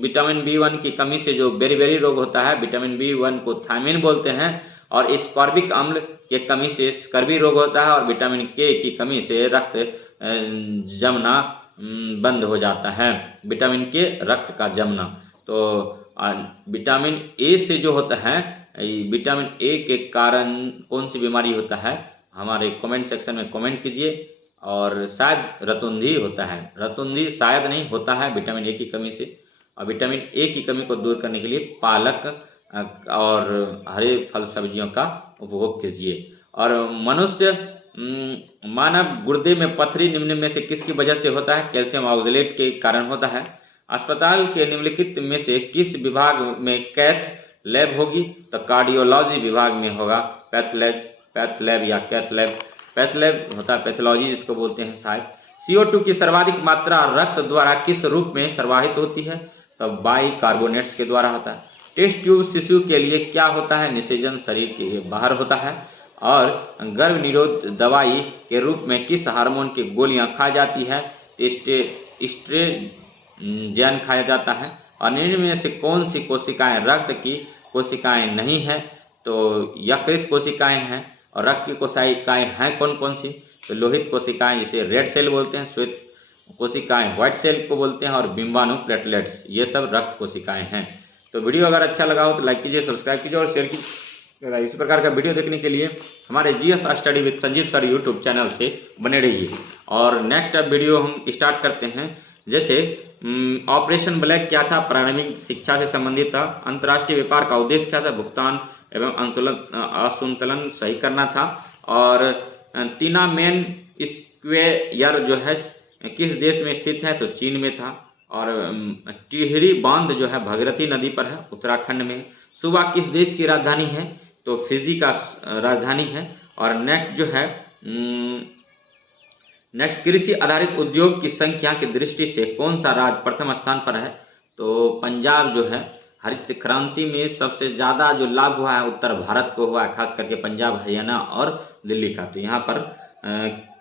विटामिन B1 की कमी से जो बेरी रोग होता है, विटामिन B1 को थायमिन बोलते हैं। और स्कॉर्बिक अम्ल के कमी से स्कर्वी रोग होता है। और विटामिन K की कमी से रक्त जमना बंद हो जाता है, विटामिन K रक्त का जमना। तो विटामिन A से जो होता है, विटामिन A के कारण कौन सी बीमारी होता है? हमारे कमेंट सेक्शन में कमेंट कीजिए। और शायद रतुंधी होता है, रतुंधी शायद नहीं होता है विटामिन A की कमी से। और विटामिन A की कमी को दूर करने के लिए पालक और हरे फल सब्जियों का उपभोग कीजिए। और मनुष्य मानव गुर्दे में पथरी निम्न में से किसकी वजह से होता है? कैल्शियम ऑक्सलेट के कारण होता है। अस्पताल के निम्नलिखित में से किस विभाग में कैथ लैब होगी? तो कार्डियोलॉजी विभाग में होगा पैथ लैब या कैथ लैब। पैथ लैब होता है पैथोलॉजी जिसको बोलते हैं शायद। CO2 की सर्वाधिक मात्रा रक्त द्वारा किस रूप में प्रवाहित होती है? तो बाइकार्बोनेट्स के द्वारा होता है। टेस्ट ट्यूब शिशु के लिए क्या होता है? निषेचन शरीर के बाहर होता है। और गर्भ निरोध दवाई के रूप में किस हार्मोन की गोलियां खाई जाती है? एस्ट्रोजन खाया जाता है। और निम्न में से कौन सी कोशिकाएं रक्त की कोशिकाएं नहीं हैं? तो यकृत कोशिकाएं हैं। और रक्त की कोशिकाएं हैं कौन कौन सी? तो लोहित कोशिकाएं जिसे रेड सेल बोलते हैं, श्वेत कोशिकाएं व्हाइट सेल को बोलते हैं, और बिंबाणु प्लेटलेट्स, ये सब रक्त कोशिकाएं हैं। तो वीडियो अगर अच्छा लगा हो तो लाइक कीजिए, सब्सक्राइब कीजिए और शेयर कीजिए। इस प्रकार का वीडियो देखने के लिए हमारे GS study with Sanjeev sir YouTube channel से बने रहिए। और नेक्स्ट अब वीडियो हम स्टार्ट करते हैं। जैसे ऑपरेशन ब्लैक क्या था? प्रारंभिक शिक्षा से संबंधित था। अंतर्राष्ट्रीय व्यापार का उद्देश्य क्या था? भुगतान एवं असंतुलन सही करना था। और तिनानमेन स्क्वेयर जो है किस देश में स्थित है? तो चीन में था। और टिहरी बांध जो है भगीरथी नदी पर है, उत्तराखंड में। सुबा किस देश की राजधानी है? तो फिजी का राजधानी है। और नेक्स्ट जो है कृषि आधारित उद्योग की संख्या की दृष्टि से कौन सा राज्य प्रथम स्थान पर है? तो पंजाब जो है हरित क्रांति में सबसे ज़्यादा जो लाभ हुआ है उत्तर भारत को हुआ है, खास करके पंजाब, हरियाणा और दिल्ली का। तो यहाँ पर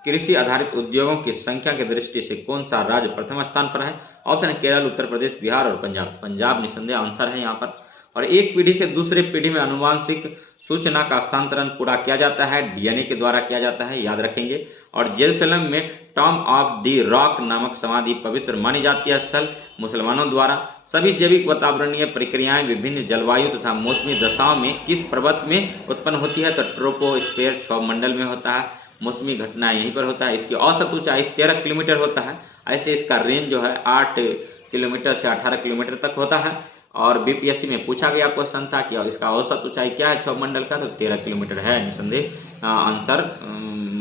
कृषि आधारित उद्योगों की संख्या की दृष्टि से कौन सा राज्य प्रथम स्थान पर है? ऑप्शन है केरल, उत्तर प्रदेश, बिहार और पंजाब। पंजाब निसंदेह आंसर है यहाँ पर। और एक पीढ़ी से दूसरे पीढ़ी में आनुवांशिक सूचना का हस्तांतरण पूरा किया जाता है, डीएनए के द्वारा किया जाता है, याद रखेंगे। और जेरूसलम में टॉम ऑफ द रॉक नामक समाधि पवित्र मानी जाती है स्थल मुसलमानों द्वारा। सभी जैविक वातावरणीय प्रक्रियाएं विभिन्न जलवायु तथा मौसमी दशाओं में किस पर्वत में उत्पन्न होती है? तो ट्रोपोस्फीयर क्षोभमंडल में होता है। मौसमी घटना यहीं पर होता है। इसकी औसत ऊंचाई 13 किलोमीटर होता है। ऐसे इसका रेंज जो है 8 किलोमीटर से 18 किलोमीटर तक होता है। और बीपीएससी में पूछा गया क्वेश्चन था कि इसका औसत ऊंचाई क्या है क्षोभमंडल का? तो 13 किलोमीटर है, निसंदेह आंसर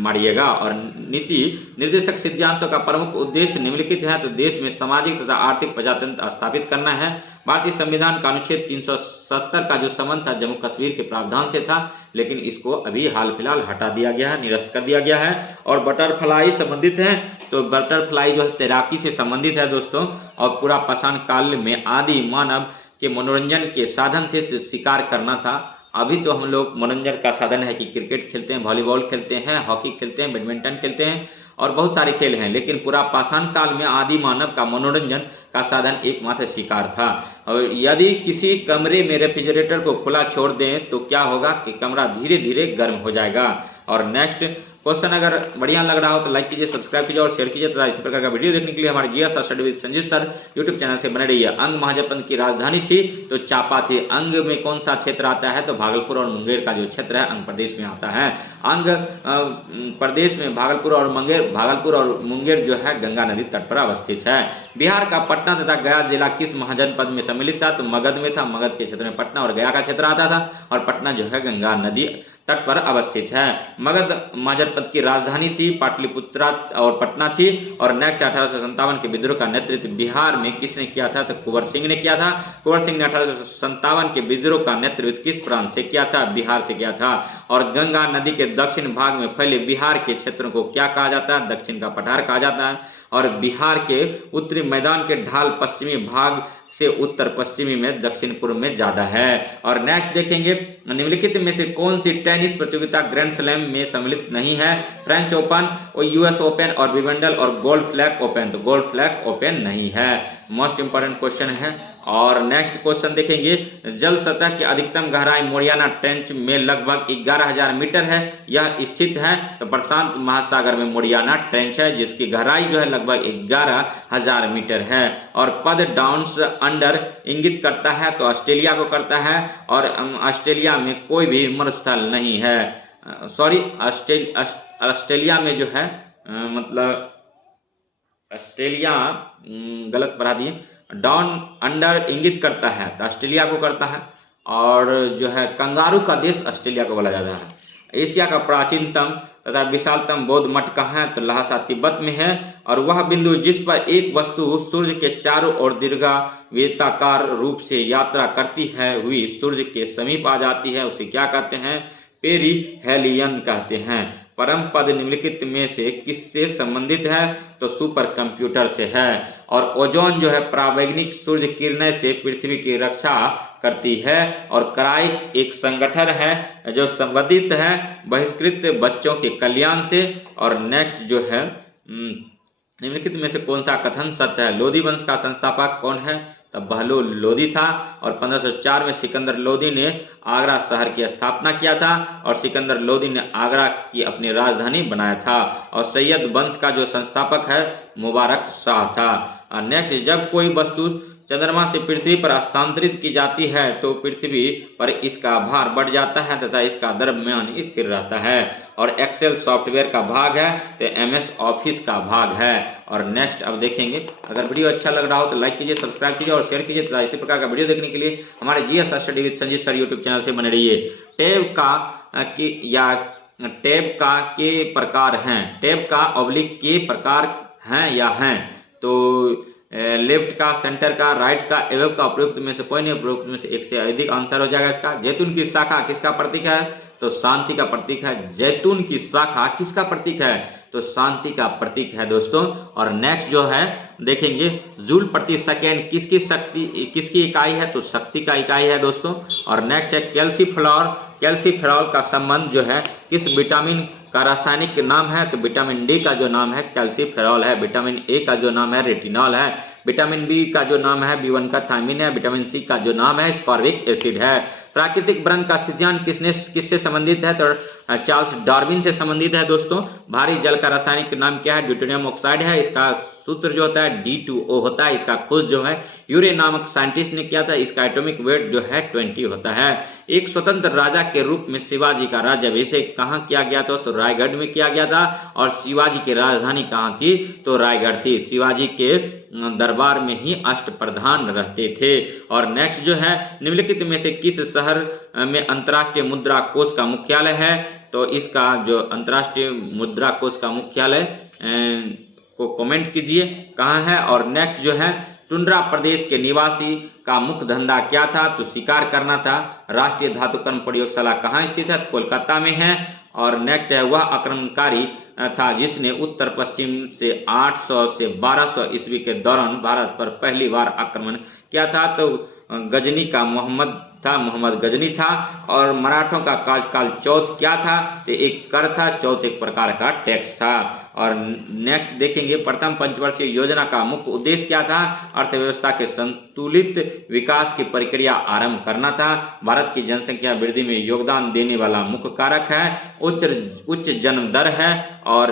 मारिएगा। और नीति निर्देशक सिद्धांतों का प्रमुख उद्देश्य निम्नलिखित है। तो देश में सामाजिक तथा आर्थिक प्रजातंत्र स्थापित करना है। भारतीय संविधान का अनुच्छेद 370 का जो संबंध था जम्मू कश्मीर के प्रावधान से था, लेकिन इसको अभी हाल फिलहाल हटा दिया गया है, निरस्त कर दिया गया है। और बटरफ्लाई संबंधित है। तो बटरफ्लाई जो है तैराकी से संबंधित है दोस्तों। और पूरा पाषाण काल में आदि मानव के मनोरंजन के साधन थे शिकार करना था। अभी तो हम लोग मनोरंजन का साधन है कि क्रिकेट खेलते हैं, वॉलीबॉल खेलते हैं, हॉकी खेलते हैं, बैडमिंटन खेलते हैं और बहुत सारे खेल हैं। लेकिन पूरा पाषाण काल में आदि मानव का मनोरंजन का साधन एकमात्र शिकार था। और यदि किसी कमरे में रेफ्रिजरेटर को खुला छोड़ दें तो क्या होगा कि कमरा धीरे धीरे गर्म हो जाएगा। और नेक्स्ट क्वेश्चन अगर बढ़िया लग रहा हो तो लाइक कीजिए, सब्सक्राइब कीजिए और शेयर कीजिए तथा इसी प्रकार का वीडियो देखने के लिए हमारे GS study with Sanjeev sir YouTube channel से बने रहिए। अंग महाजनपद की राजधानी थी तो चापा थी। अंग में कौन सा क्षेत्र आता है? तो भागलपुर और मुंगेर का जो क्षेत्र है अंग प्रदेश में आता है। अंग प्रदेश में भागलपुर और मुंगेर जो है गंगा नदी तट पर अवस्थित है। बिहार का पटना तथा गया जिला किस महाजनपद में सम्मिलित था? तो मगध में था। मगध के क्षेत्र में पटना और गया का क्षेत्र आता था। और पटना जो है गंगा नदी तट पर अवस्थित है। मगध महाजनपद की राजधानी थी, पाटलिपुत्रा और पटना थी। और नेक्स्ट 1857 के विद्रोह का नेतृत्व बिहार में किसने किया था? तो कुंवर सिंह ने किया था। कुंवर सिंह ने 1857 के विद्रोह का नेतृत्व किस प्रांत से किया था? बिहार से किया था। और गंगा नदी के दक्षिण भाग में फैले बिहार के क्षेत्रों को क्या कहा जाता है? दक्षिण का पठार कहा जाता है। और बिहार के उत्तरी मैदान के ढाल पश्चिमी भाग से उत्तर पश्चिमी में दक्षिण पूर्व में ज्यादा है। और नेक्स्ट देखेंगे निम्नलिखित में से कौन सी टेनिस प्रतियोगिता ग्रैंड स्लैम में सम्मिलित नहीं है? फ्रेंच ओपन और यूएस ओपन और विंबलडन और गोल्ड फ्लैग ओपन। तो गोल्ड फ्लैग ओपन नहीं है। मोस्ट इंपॉर्टेंट क्वेश्चन है। और नेक्स्ट क्वेश्चन देखेंगे जल सतह की अधिकतम गहराई मोरियाना ट्रेंच में लगभग 11,000 मीटर है। यह स्थित है तो प्रशांत महासागर में मोरियाना ट्रेंच है जिसकी गहराई जो है लगभग 11,000 मीटर है। और पद डाउन्स अंडर इंगित करता है तो ऑस्ट्रेलिया को करता है। और ऑस्ट्रेलिया में कोई भी मरुस्थल नहीं है। ऑस्ट्रेलिया में जो है मतलब ऑस्ट्रेलिया गलत पढ़ा दिए। डाउन अंडर इंगित करता है तो ऑस्ट्रेलिया को करता है। और जो है कंगारू का देश ऑस्ट्रेलिया को बोला जाता है। एशिया का प्राचीनतम तथा विशालतम बौद्ध मठ कहाँ है? तो लहासा तिब्बत में है। और वह बिंदु जिस पर एक वस्तु सूर्य के चारों ओर दीर्घवृत्ताकार रूप से यात्रा करती है हुई सूर्य के समीप आ जाती है उसे क्या कहते हैं? पेरिहेलियन कहते हैं। परम पद निम्नलिखित में से किससे संबंधित है? तो सुपर कंप्यूटर से है। और ओजोन जो है परावैंगिक सूर्य किरणें से पृथ्वी की रक्षा करती है। और क्राइक एक संगठन है जो संबंधित है बहिष्कृत बच्चों के कल्याण से। और नेक्स्ट जो है निम्नलिखित में से कौन सा कथन सत्य है? लोधी वंश का संस्थापक कौन है? तब बहलोल लोधी था। और 1504 में सिकंदर लोधी ने आगरा शहर की स्थापना किया था। और सिकंदर लोधी ने आगरा की अपनी राजधानी बनाया था। और सैयद वंश का जो संस्थापक है मुबारक शाह था। और नेक्स्ट, जब कोई वस्तु चंद्रमा से पृथ्वी पर स्थानांतरित की जाती है तो पृथ्वी पर इसका भार बढ़ जाता है तथा इसका द्रव्यमान स्थिर रहता है। और एक्सेल सॉफ्टवेयर का भाग है तो एमएस ऑफिस का भाग है। और नेक्स्ट अब देखेंगे, अगर वीडियो अच्छा लग रहा हो तो लाइक कीजिए, सब्सक्राइब कीजिए और शेयर कीजिए तथा इसी प्रकार का वीडियो देखने के लिए हमारे GS study with Sanjeev sir YouTube channel से बने रहिए। टैब का के प्रकार हैं? टैब का ऑब्लिक के प्रकार हैं या हैं? तो लेफ्ट का, सेंटर का, राइट का, एवं का, उपयुक्त में से कोई नहीं, उपयुक्त में से एक से अधिक आंसर हो जाएगा इसका। जैतून की शाखा किसका प्रतीक है? तो शांति का प्रतीक है। जैतून की शाखा किसका प्रतीक है? तो शांति का प्रतीक है दोस्तों। और नेक्स्ट जो है देखेंगे, जूल प्रति सेकेंड किसकी इकाई है? तो शक्ति का इकाई है दोस्तों। और नेक्स्ट है कैल्सीफेरॉल का संबंध जो है किस विटामिन का रासायनिक नाम है? तो विटामिन डी का जो नाम है कैल्सीफेरॉल है। विटामिन ए का जो नाम है रेटिनॉल है। विटामिन बी का जो नाम है B1 का थायमिन है। विटामिन सी का जो नाम है स्कॉर्बिक एसिड है। प्राकृतिक ब्रह्म का सिद्धांत किससे संबंधित है? तो चार्ल्स डार्विन से संबंधित है दोस्तों। भारी जल का रासायनिक नाम क्या है? ड्यूटेरियम ऑक्साइड है। इसका सूत्र जो होता है D2O होता है। इसका खोज जो है यूरे नामक साइंटिस्ट ने किया था। इसका एटॉमिक वेट जो है 20 होता है। एक स्वतंत्र राजा के रूप में शिवाजी का राज्याभिषेक कहाँ किया गया था? तो रायगढ़ में किया गया था। और शिवाजी की राजधानी कहाँ थी? तो रायगढ़ थी। शिवाजी के दरबार में ही अष्टप्रधान रहते थे। और नेक्स्ट जो है निम्नलिखित में से किस शहर में अंतर्राष्ट्रीय मुद्रा कोष का मुख्यालय है? तो इसका जो अंतर्राष्ट्रीय मुद्रा कोष का मुख्यालय को कमेंट कीजिए कहाँ है। और नेक्स्ट जो है टुंड्रा प्रदेश के निवासी का मुख्य धंधा क्या था? तो शिकार करना था। राष्ट्रीय धातुकर्म प्रयोगशाला कहाँ स्थित है? कोलकाता में है। और नेक्स्ट है, वह आक्रमणकारी था जिसने उत्तर पश्चिम से 800 से 1200 ईस्वी के दौरान भारत पर पहली बार आक्रमण किया था। तो गजनी का मोहम्मद गजनी था। और मराठों का कार्यकाल चौथ क्या था? तो एक कर था, चौथ एक प्रकार का टैक्स था। और नेक्स्ट देखेंगे, प्रथम पंचवर्षीय योजना का मुख्य उद्देश्य क्या था? अर्थव्यवस्था के संतुलित विकास की प्रक्रिया आरंभ करना था। भारत की जनसंख्या वृद्धि में योगदान देने वाला मुख्य कारक है उच्च जन्म दर है। और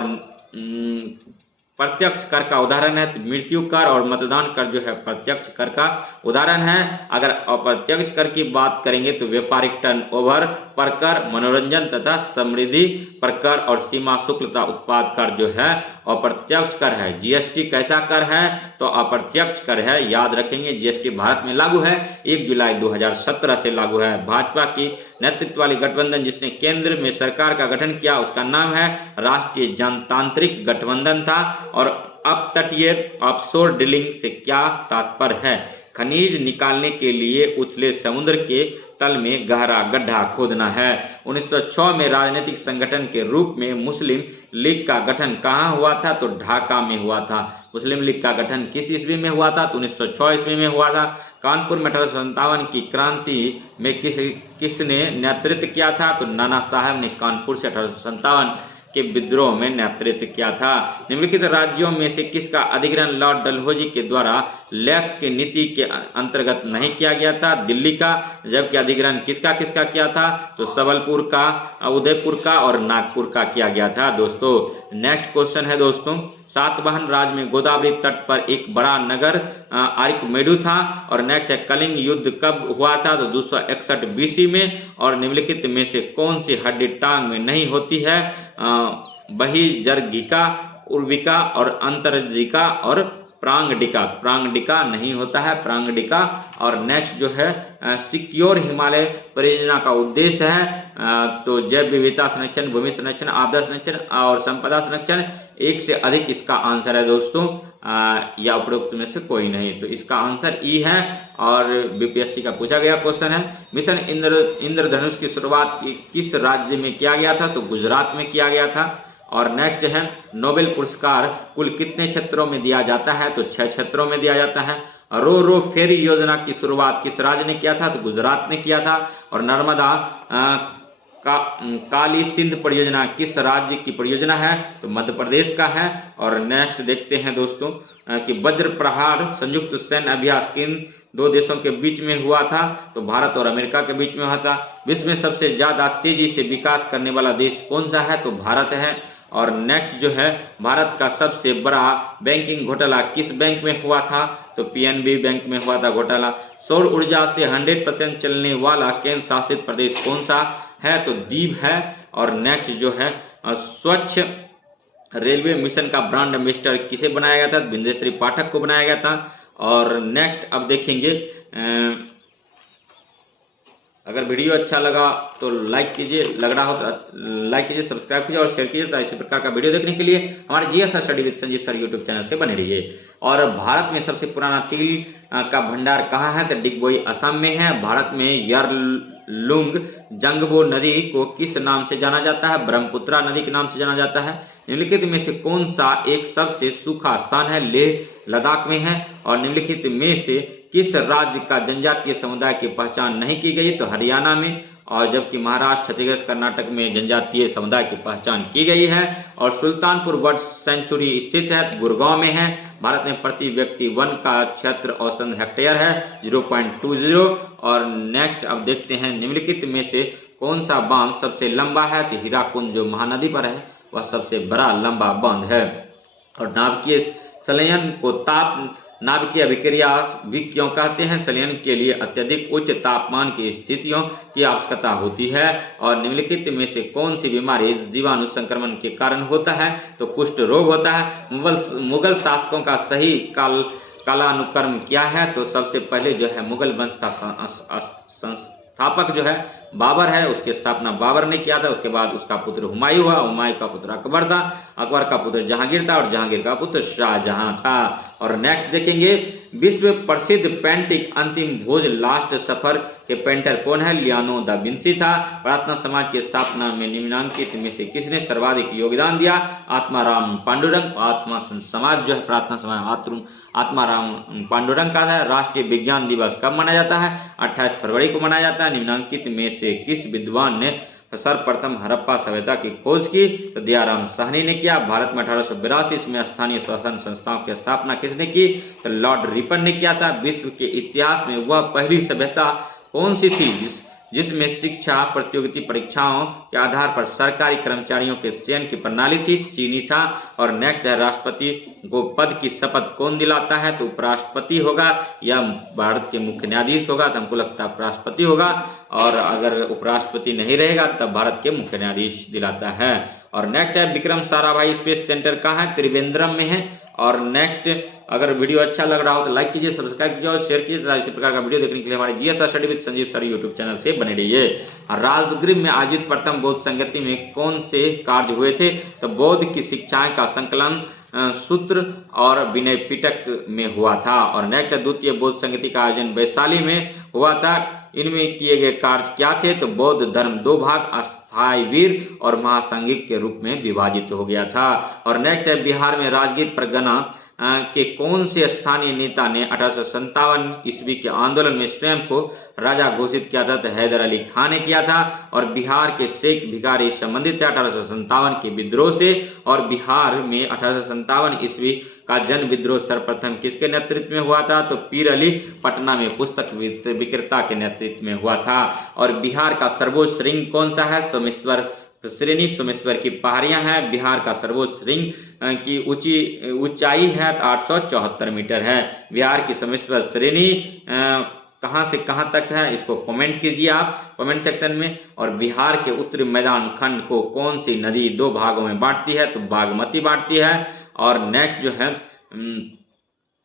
प्रत्यक्ष कर का उदाहरण है तो मृत्यु कर। और मतदान कर जो है प्रत्यक्ष कर का उदाहरण है। अगर अप्रत्यक्ष कर की बात करेंगे तो व्यापारिक टर्नओवर पर कर, मनोरंजन तथा समृद्धि पर कर और सीमा शुल्कता उत्पाद कर जो है अप्रत्यक्ष कर है। जीएसटी कैसा कर है? तो अप्रत्यक्ष कर है। याद रखेंगे जीएसटी भारत में लागू है 1 जुलाई 2017 से लागू है। भाजपा की नेतृत्व वाली गठबंधन जिसने केंद्र में सरकार का गठन किया उसका नाम है राष्ट्रीय जनतांत्रिक गठबंधन था। और अपतटीय ऑफशोर ड्रिलिंग से क्या तात्पर्य है? खनिज निकालने के लिए उथले समुद्र के तल में गहरा गड्ढा खोदना है। 1906 में राजनीतिक संगठन के रूप में मुस्लिम लीग का गठन कहाँ हुआ था? तो ढाका में हुआ था। मुस्लिम लीग का गठन किस ईस्वी में हुआ था? तो 1906 ईस्वी में हुआ था। कानपुर में 1857 की क्रांति में किसने नेतृत्व किया था? तो नाना साहब ने कानपुर से 1857 के विद्रोह में नेतृत्व किया था। निम्नलिखित राज्यों में से किसका अधिग्रहण लॉर्ड डलहौजी के द्वारा लैप्स की नीति के अंतर्गत नहीं किया गया था? दिल्ली का। जबकि अधिग्रहण किसका किया था? तो सबलपुर का, उदयपुर का और नागपुर का किया गया था दोस्तों। नेक्स्ट क्वेश्चन है दोस्तों, सातवाहन राज्य में गोदावरी तट पर एक बड़ा नगर आरिकमेडु था। और नेक्स्ट है, कलिंग युद्ध कब हुआ था? तो 261 BC में। और निम्नलिखित में से कौन सी हड्डी टांग में नहीं होती है? बहिर्जगिका, उर्विका और अंतर्जिका और प्रांगडिका नहीं होता है, प्रांगडिका। और नेक्स्ट जो है सिक्योर हिमालय परियोजना का उद्देश्य है तो जैव विविधता संरक्षण, भूमि संरक्षण, आपदा संरक्षण और संपदा संरक्षण। एक से अधिक इसका आंसर है दोस्तों, या उपरोक्त में से कोई नहीं। तो इसका आंसर ई है और बीपीएससी का पूछा गया क्वेश्चन है। मिशन इंद्रधनुष की शुरुआत किस राज्य में किया गया था? तो गुजरात में किया गया था। और नेक्स्ट है नोबेल पुरस्कार कुल कितने क्षेत्रों में दिया जाता है? तो 6 क्षेत्रों में दिया जाता है। रो रो फेरी योजना की शुरुआत किस राज्य ने किया था? तो गुजरात ने किया था। और नर्मदा काली सिंध परियोजना किस राज्य की परियोजना है? तो मध्य प्रदेश का है। और नेक्स्ट देखते हैं दोस्तों कि वज्र प्रहार संयुक्त सैन्य अभ्यास किन 2 देशों के बीच में हुआ था? तो भारत और अमेरिका के बीच में हुआ था। विश्व में सबसे ज्यादा तेजी से विकास करने वाला देश कौन सा है? तो भारत है। और नेक्स्ट जो है भारत का सबसे बड़ा बैंकिंग घोटाला किस बैंक में हुआ था? तो पीएनबी बैंक में हुआ था घोटाला। सौर ऊर्जा से 100% चलने वाला केंद्र शासित प्रदेश कौन सा है? तो दीव है। और नेक्स्ट जो है स्वच्छ रेलवे मिशन का ब्रांड एम्बेसडर किसे बनाया गया था? बिंदेश्वरी पाठक को बनाया गया था। और नेक्स्ट अब देखेंगे, अगर वीडियो अच्छा लगा तो लाइक कीजिए, लग रहा हो तो लाइक कीजिए, सब्सक्राइब कीजिए और शेयर कीजिए। तो इसी प्रकार का वीडियो देखने के लिए हमारे GS study with Sanjeev sir YouTube channel से बने रहिए। और भारत में सबसे पुराना तिल का भंडार कहाँ है? तो डिगबोई असम में है। भारत में यारलुंग जंगबो नदी को किस नाम से जाना जाता है? ब्रह्मपुत्रा नदी के नाम से जाना जाता है। निम्नलिखित में से कौन सा एक सबसे सूखा स्थान है? लेह लद्दाख में है। और निम्नलिखित में से किस राज्य का जनजातीय समुदाय की पहचान नहीं की गई? तो हरियाणा में। और जबकि महाराष्ट्र, छत्तीसगढ़, कर्नाटक में जनजातीय समुदाय की पहचान की गई है। और सुल्तानपुर बर्ड सेंचुरी स्थित है, गुड़गांव में है। भारत में प्रति व्यक्ति वन का क्षेत्र औसतन हेक्टेयर है 0.20। और नेक्स्ट अब देखते हैं निम्नलिखित में से कौन सा बांध सबसे लंबा है? तो हीराकुंड जो महानदी पर है वह सबसे बड़ा लंबा बांध है। और नाभिकीय संलयन को ताप नाभिकीय अभिक्रिया भी क्यों कहते हैं? संलयन के लिए अत्यधिक उच्च तापमान की स्थितियों की आवश्यकता होती है। और निम्नलिखित में से कौन सी बीमारी जीवाणु संक्रमण के कारण होता है? तो कुष्ठ रोग होता है। मुगल शासकों का सही कालानुक्रम क्या है? तो सबसे पहले जो है मुगल वंश का संस्थापक जो है बाबर है, उसकी स्थापना बाबर ने किया था। उसके बाद उसका पुत्र हुमायूं हुआ, हुमायूं का पुत्र अकबर था, अकबर का पुत्र जहांगीर था और जहांगीर का पुत्र शाहजहां था। और नेक्स्ट देखेंगे विश्व प्रसिद्ध पेंटिंग अंतिम भोज लास्ट सफर के पेंटर कौन है? लियोनार्डो दा विंची था। प्रार्थना समाज की स्थापना में निम्नलिखित में से किसने सर्वाधिक योगदान दिया? आत्माराम पांडुरंग। आत्मा समाज जो है प्रार्थना समाज आत्माराम पांडुरंग का है। राष्ट्रीय विज्ञान दिवस कब मनाया जाता है? 28 फरवरी को मनाया जाता है। निम्नलिखित में से किस विद्वान ने सर्वप्रथम हड़प्पा सभ्यता की खोज की? तो दयाराम साहनी ने किया। भारत में 1882 में स्थानीय शासन संस्थाओं की स्थापना किसने की? तो लॉर्ड रिपन ने किया था। विश्व के इतिहास में वह पहली सभ्यता कौन सी थी जिसमें शिक्षा प्रतियोगिता परीक्षाओं के आधार पर सरकारी कर्मचारियों के चयन की प्रणाली थी? चीनी था। और नेक्स्ट है राष्ट्रपति को पद की शपथ कौन दिलाता है? तो उपराष्ट्रपति होगा या भारत के मुख्य न्यायाधीश होगा? तो हमको लगता है उपराष्ट्रपति होगा। और अगर उपराष्ट्रपति नहीं रहेगा तब भारत के मुख्य न्यायाधीश दिलाता है। और नेक्स्ट है विक्रम साराभाई स्पेस सेंटर कहाँ है? त्रिवेंद्रम में है। और नेक्स्ट अगर वीडियो अच्छा लग रहा हो तो लाइक कीजिए, सब्सक्राइब कीजिए और शेयर कीजिए। इसी प्रकार का वीडियो देखने के लिए हमारे GS study with Sanjeev sir YouTube channel से बने रहिए। राजगृह में आयोजित प्रथम बौद्ध संगति में कौन से कार्य हुए थे? तो बौद्ध की शिक्षाएं का संकलन सूत्र और विनय पिटक में हुआ था। और नेक्स्ट द्वितीय बौद्ध संगति का आयोजन वैशाली में हुआ था। इनमें किए गए कार्य क्या थे? तो बौद्ध धर्म 2 भाग अस्थायी वीर और महासंघिक के रूप में विभाजित हो गया था। और नेक्स्ट है बिहार में राजगीर परगना के कौन से स्थानीय नेता ने 1857 ईस्वी के आंदोलन में स्वयं को राजा घोषित किया था? तो हैदर अली खान ने किया था। और बिहार के शेख भिखारी संबंधित थे 1857 के विद्रोह से। और बिहार में 1857 ईस्वी का जन विद्रोह सर्वप्रथम किसके नेतृत्व में हुआ था? तो पीर अली पटना में पुस्तक विक्रेता के नेतृत्व में हुआ था। और बिहार का सर्वोच्च श्रृंग कौन सा है? सोमेश्वर श्रेणी। सोमेश्वर की पहाड़ियां हैं। बिहार का सर्वोच्च श्रृंग की ऊंचाई है 874 मीटर है। बिहार की सोमेश्वर श्रेणी कहां से कहां तक है? इसको कमेंट कीजिए आप कमेंट सेक्शन में। और बिहार के उत्तरी मैदान खंड को कौन सी नदी 2 भागों में बांटती है? तो बागमती बांटती है। और नेक्स्ट जो है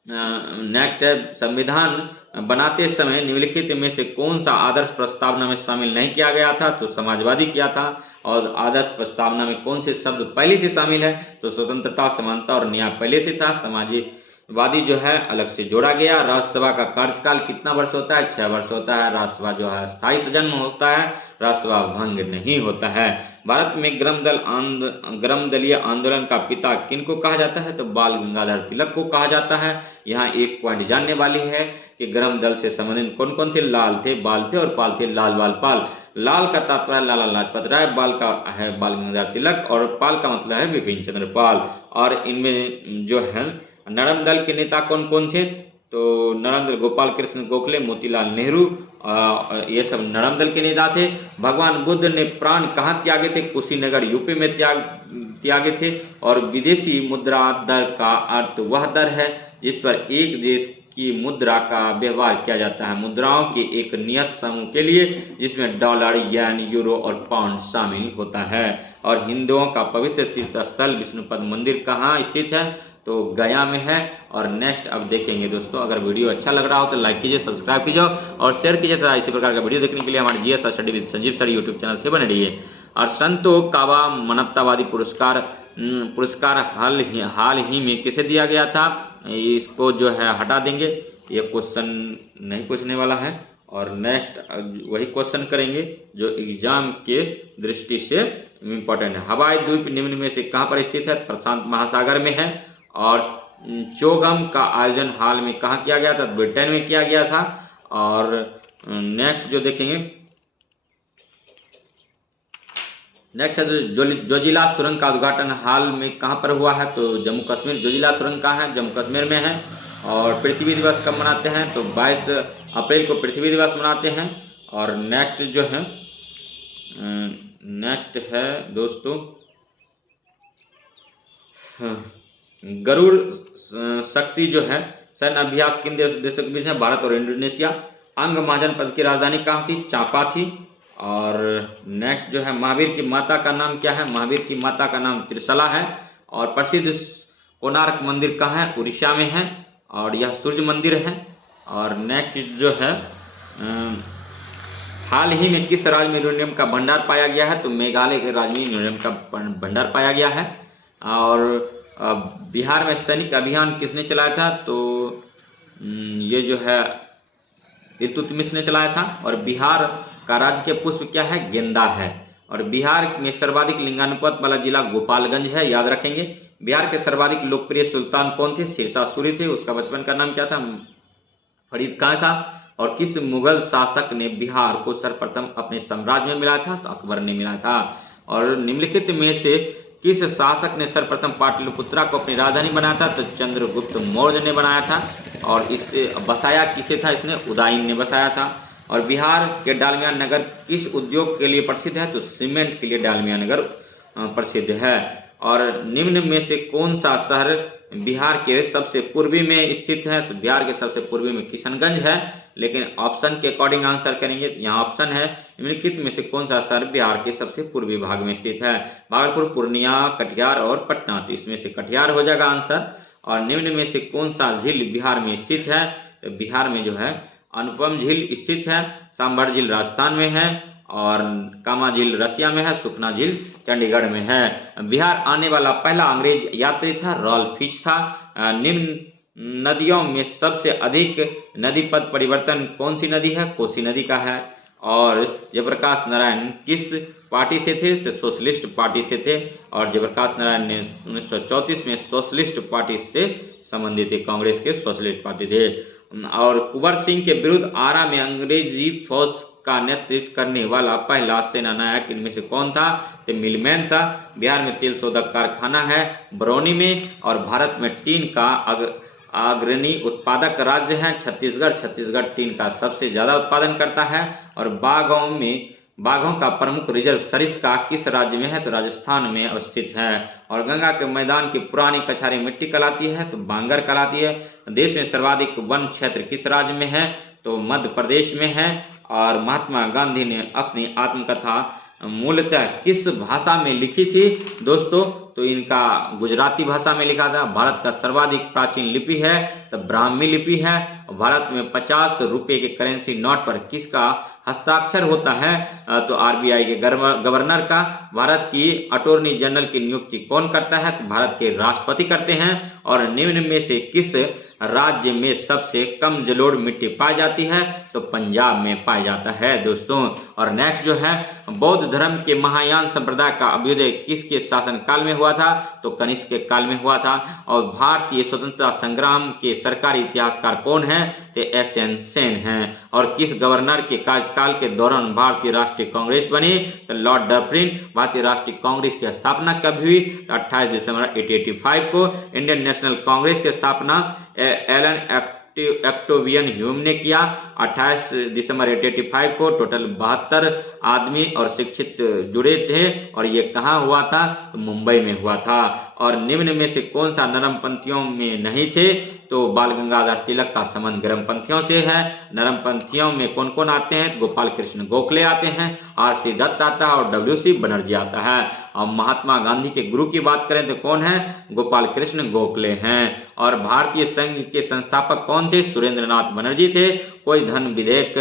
नेक्स्ट है, संविधान बनाते समय निम्नलिखित में से कौन सा आदर्श प्रस्तावना में शामिल नहीं किया गया था? तो समाजवादी किया था। और आदर्श प्रस्तावना में कौन से शब्द पहले से शामिल है? तो स्वतंत्रता, समानता और न्याय पहले से था। समाजवादी जो है अलग से जोड़ा गया। राज्यसभा का कार्यकाल कितना वर्ष होता है? 6 वर्ष होता है। राज्यसभा जो है स्थायी सदन में होता है, राज्यसभा भंग नहीं होता है। भारत में ग्राम दलीय आंदोलन का पिता किनको कहा जाता है? तो बाल गंगाधर तिलक को कहा जाता है। यहाँ एक पॉइंट जानने वाली है कि ग्राम दल से संबंधित कौन कौन थे? लाल थे, बाल थे और पाल थे। लाल, बाल, पाल। लाल का तात्पर्य लाला लाजपत राय, बाल का है बाल गंगाधर तिलक और पाल का मतलब है बिपिन चंद्र पाल। और इनमें जो है नरम दल के नेता कौन कौन थे? तो नरम दल गोपाल कृष्ण गोखले, मोतीलाल नेहरू, ये सब नरम दल के नेता थे। भगवान बुद्ध ने प्राण कहाँ त्यागे थे? कुशीनगर यूपी में त्यागे थे। और विदेशी मुद्रा दर का अर्थ वह दर है जिस पर एक देश की मुद्रा का व्यवहार किया जाता है, मुद्राओं के एक नियत समूह के लिए, जिसमें डॉलर, येन, यूरो और पाउंड शामिल होता है। और हिंदुओं का पवित्र तीर्थ स्थल विष्णुपद मंदिर कहाँ स्थित है? तो गया में है। और नेक्स्ट अब देखेंगे दोस्तों, अगर वीडियो अच्छा लग रहा हो तो लाइक कीजिए, सब्सक्राइब कीजिए और शेयर कीजिए तथा इसी प्रकार का वीडियो देखने के लिए हमारे GS study with Sanjeev sir YouTube channel से बने रहिए। और संतो काबा मानवतावादी पुरस्कार हाल ही में किसे दिया गया था? इसको जो है हटा देंगे, ये क्वेश्चन नहीं पूछने वाला है। और नेक्स्ट वही क्वेश्चन करेंगे जो एग्जाम के दृष्टि से इम्पोर्टेंट है। हवाई द्वीप निम्न में से कहाँ पर स्थित है? प्रशांत महासागर में है। और चोगम का आयोजन हाल में कहाँ किया गया था? ब्रिटेन में किया गया था। और नेक्स्ट जो देखेंगे, नेक्स्ट है जोजिला सुरंग का उद्घाटन हाल में कहाँ पर हुआ है? तो जम्मू कश्मीर। जोजिला सुरंग कहाँ है? जम्मू कश्मीर में है। और पृथ्वी दिवस कब मनाते हैं? तो 22 अप्रैल को पृथ्वी दिवस मनाते हैं। और नेक्स्ट जो है नेक्स्ट है दोस्तों गरुड़ शक्ति जो है सैन्य अभ्यास किन देशों के बीच है? भारत और इंडोनेशिया। अंग महाजन पद की राजधानी कहाँ थी? चांपा थी। और नेक्स्ट जो है महावीर की माता का नाम क्या है? महावीर की माता का नाम त्रिशला है। और प्रसिद्ध कोणार्क मंदिर कहाँ है? उड़ीसा में है और यह सूर्य मंदिर है। और नेक्स्ट जो है हाल ही में किस राज्य में यूरेनियम का भंडार पाया गया है? तो मेघालय के राज्य में यूरेनियम का भंडार पाया गया है। और बिहार में सैनिक अभियान किसने चलाया था? तो ये जो है इल्तुतमिश ने चलाया था। और बिहार का राज्य के पुष्प क्या है? गेंदा है। और बिहार में सर्वाधिक लिंगानुपात वाला जिला गोपालगंज है, याद रखेंगे। बिहार के सर्वाधिक लोकप्रिय सुल्तान कौन थे? शेरशाह सूरी थे। उसका बचपन का नाम क्या था? फरीद खां था। और किस मुगल शासक ने बिहार को सर्वप्रथम अपने साम्राज्य में मिलाया था? तो अकबर ने मिलाया था। और निम्नलिखित में से किस शासक ने सर्वप्रथम पाटलिपुत्रा को अपनी राजधानी बनाया था? तो चंद्रगुप्त मौर्य ने बनाया था। और इसे बसाया किसे था? इसने उदयन ने बसाया था। और बिहार के डालमिया नगर किस उद्योग के लिए प्रसिद्ध है? तो सीमेंट के लिए डालमिया नगर प्रसिद्ध है। और निम्न में से कौन सा शहर बिहार के सबसे पूर्वी में स्थित है? तो बिहार के सबसे पूर्वी में किशनगंज है। लेकिन ऑप्शन के अकॉर्डिंग आंसर करेंगे। यहाँ ऑप्शन है निम्नलिखित में से कौन सा शहर बिहार के सबसे पूर्वी भाग में स्थित है? भागलपुर, पूर्णिया, कटिहार और पटना। तो इसमें से कटिहार हो जाएगा आंसर। और निम्न में से कौन सा झील बिहार में स्थित है? तो बिहार में जो है अनुपम झील स्थित है। सांभर झील राजस्थान में है। और कामा झील रसिया में है। सुखना झील चंडीगढ़ में है। बिहार आने वाला पहला अंग्रेज यात्री था रॉल्फ फिश था। निम्न नदियों में सबसे अधिक नदी पद परिवर्तन कौन सी नदी है? कोसी नदी का है। और जयप्रकाश नारायण किस पार्टी से थे? तो सोशलिस्ट पार्टी से थे। और जयप्रकाश नारायण ने 1934 में सोशलिस्ट पार्टी से संबंधित थे, कांग्रेस के सोशलिस्ट पार्टी थे। और कुंवर सिंह के विरुद्ध आरा में अंग्रेजी फौज का नेतृत्व करने वाला पहला सेना नायक इनमें से कौन था? तो मिलमैन था। बिहार में तेल शोधक कारखाना है बरौनी में। और भारत में टीन का अग्रणी उत्पादक राज्य है छत्तीसगढ़। छत्तीसगढ़ टीन का सबसे ज़्यादा उत्पादन करता है। और बाघों का प्रमुख रिजर्व सरिस्का किस राज्य में है? तो राजस्थान में अवस्थित है। और गंगा के मैदान की पुरानी कछारी मिट्टी कहलाती है? तो बांगर कहलाती है। देश में सर्वाधिक वन क्षेत्र किस राज्य में है? तो मध्य प्रदेश में है। और महात्मा गांधी ने अपनी आत्मकथा मूलतः किस भाषा में लिखी थी दोस्तों? तो इनका गुजराती भाषा में लिखा था। भारत का सर्वाधिक प्राचीन लिपि है तो ब्राह्मी लिपि है। भारत में 50 रुपये के करेंसी नोट पर किसका हस्ताक्षर होता है? तो आरबीआई के गवर्नर का। भारत की अटॉर्नी जनरल की नियुक्ति कौन करता है? तो भारत के राष्ट्रपति करते हैं। और निम्न में से किस राज्य में सबसे कम जलोढ़ मिट्टी पाई जाती है? तो पंजाब में पाया जाता है दोस्तों। और नेक्स्ट जो है, बौद्ध धर्म के महायान संप्रदाय का अभ्युदय किसके शासन काल में हुआ था? तो कनिष्क के काल में हुआ था। और भारतीय स्वतंत्रता संग्राम के सरकारी इतिहासकार कौन है? तो एस.एन. सेन हैं। और किस गवर्नर के कार्यकाल के दौरान भारतीय राष्ट्रीय कांग्रेस बनी? तो लॉर्ड डफरिन। भारतीय राष्ट्रीय कांग्रेस की स्थापना कब हुई? 28 दिसंबर 1885 को। इंडियन नेशनल कांग्रेस की स्थापना एलन एक्टोवियन ह्यूम ने किया 28 दिसंबर 1885 को। टोटल 72 आदमी और शिक्षित जुड़े थे और ये कहाँ हुआ था? तो मुंबई में हुआ था। और निम्न में से कौन सा नरमपंथियों में नहीं थे? तो बाल गंगाधर तिलक का संबंध गर्मपंथियों से है। नरमपंथियों में कौन कौन आते हैं? तो गोपाल कृष्ण गोखले आते हैं, आर.सी. दत्त आता है और डब्ल्यू.सी. बनर्जी आता है। और महात्मा गांधी के गुरु की बात करें तो कौन है? गोपाल कृष्ण गोखले हैं। और भारतीय संघ के संस्थापक कौन थे? सुरेंद्रनाथ बनर्जी थे। कोई धन विधेयक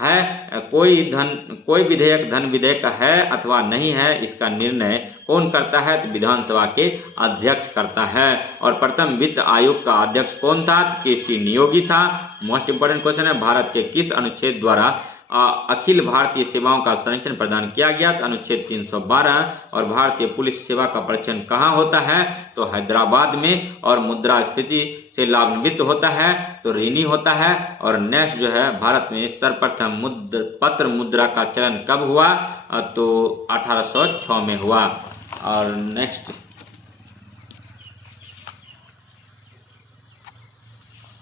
है, कोई विधेयक धन विधेयक है अथवा नहीं है, इसका निर्णय कौन करता है? तो विधानसभा के अध्यक्ष करता है। और प्रथम वित्त आयोग का अध्यक्ष कौन था? तो के.सी. नियोगी था। मोस्ट इंपोर्टेंट क्वेश्चन है, भारत के किस अनुच्छेद द्वारा अखिल भारतीय सेवाओं का संरक्षण प्रदान किया गया? तो अनुच्छेद 312। और भारतीय पुलिस सेवा का परीक्षण कहाँ होता है? तो हैदराबाद में। और मुद्रास्फीति से लाभान्वित होता है तो ऋणी होता है। और नेक्स्ट जो है, भारत में सर्वप्रथम पत्र मुद्रा का चलन कब हुआ? तो 1806 में हुआ। और नेक्स्ट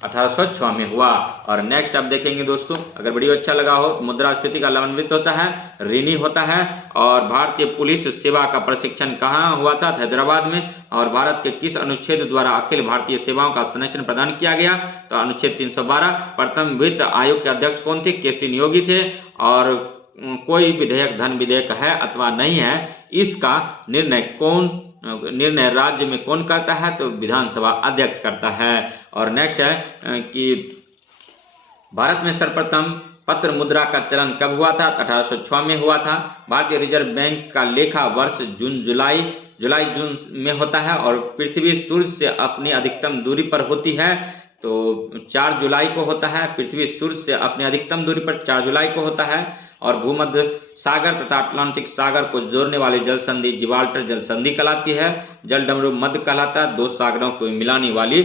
1806 में हुआ। और नेक्स्ट आप देखेंगे दोस्तों, अगर वीडियो अच्छा लगा हो, मुद्रास्फीति का लाभान्वित होता है, ऋणी होता है। और भारतीय पुलिस सेवा का प्रशिक्षण कहाँ हुआ था? हैदराबाद में। और भारत के किस अनुच्छेद द्वारा अखिल भारतीय सेवाओं का संरक्षण प्रदान किया गया? तो अनुच्छेद 312। प्रथम वित्त आयोग के अध्यक्ष कौन थे? के.सी. नियोगी थे। और कोई विधेयक धन विधेयक है अथवा नहीं है, इसका निर्णय राज्य में कौन करता है? तो विधानसभा अध्यक्ष करता है। और नेक्स्ट है कि भारत में सर्वप्रथम पत्र मुद्रा का चलन कब हुआ था? 1806 में हुआ था। भारतीय रिजर्व बैंक का लेखा वर्ष जुलाई-जून में होता है। और पृथ्वी सूर्य से अपनी अधिकतम दूरी पर होती है तो 4 जुलाई को होता है। पृथ्वी सूर्य से अपनी अधिकतम दूरी पर 4 जुलाई को होता है। और भूमध्य सागर तथा अटलांटिक सागर को जोड़ने वाली जल संधि जिब्राल्टर जल संधि कहलाती है। जल डमरू मध्य कहलाता है। दो सागरों को मिलाने वाली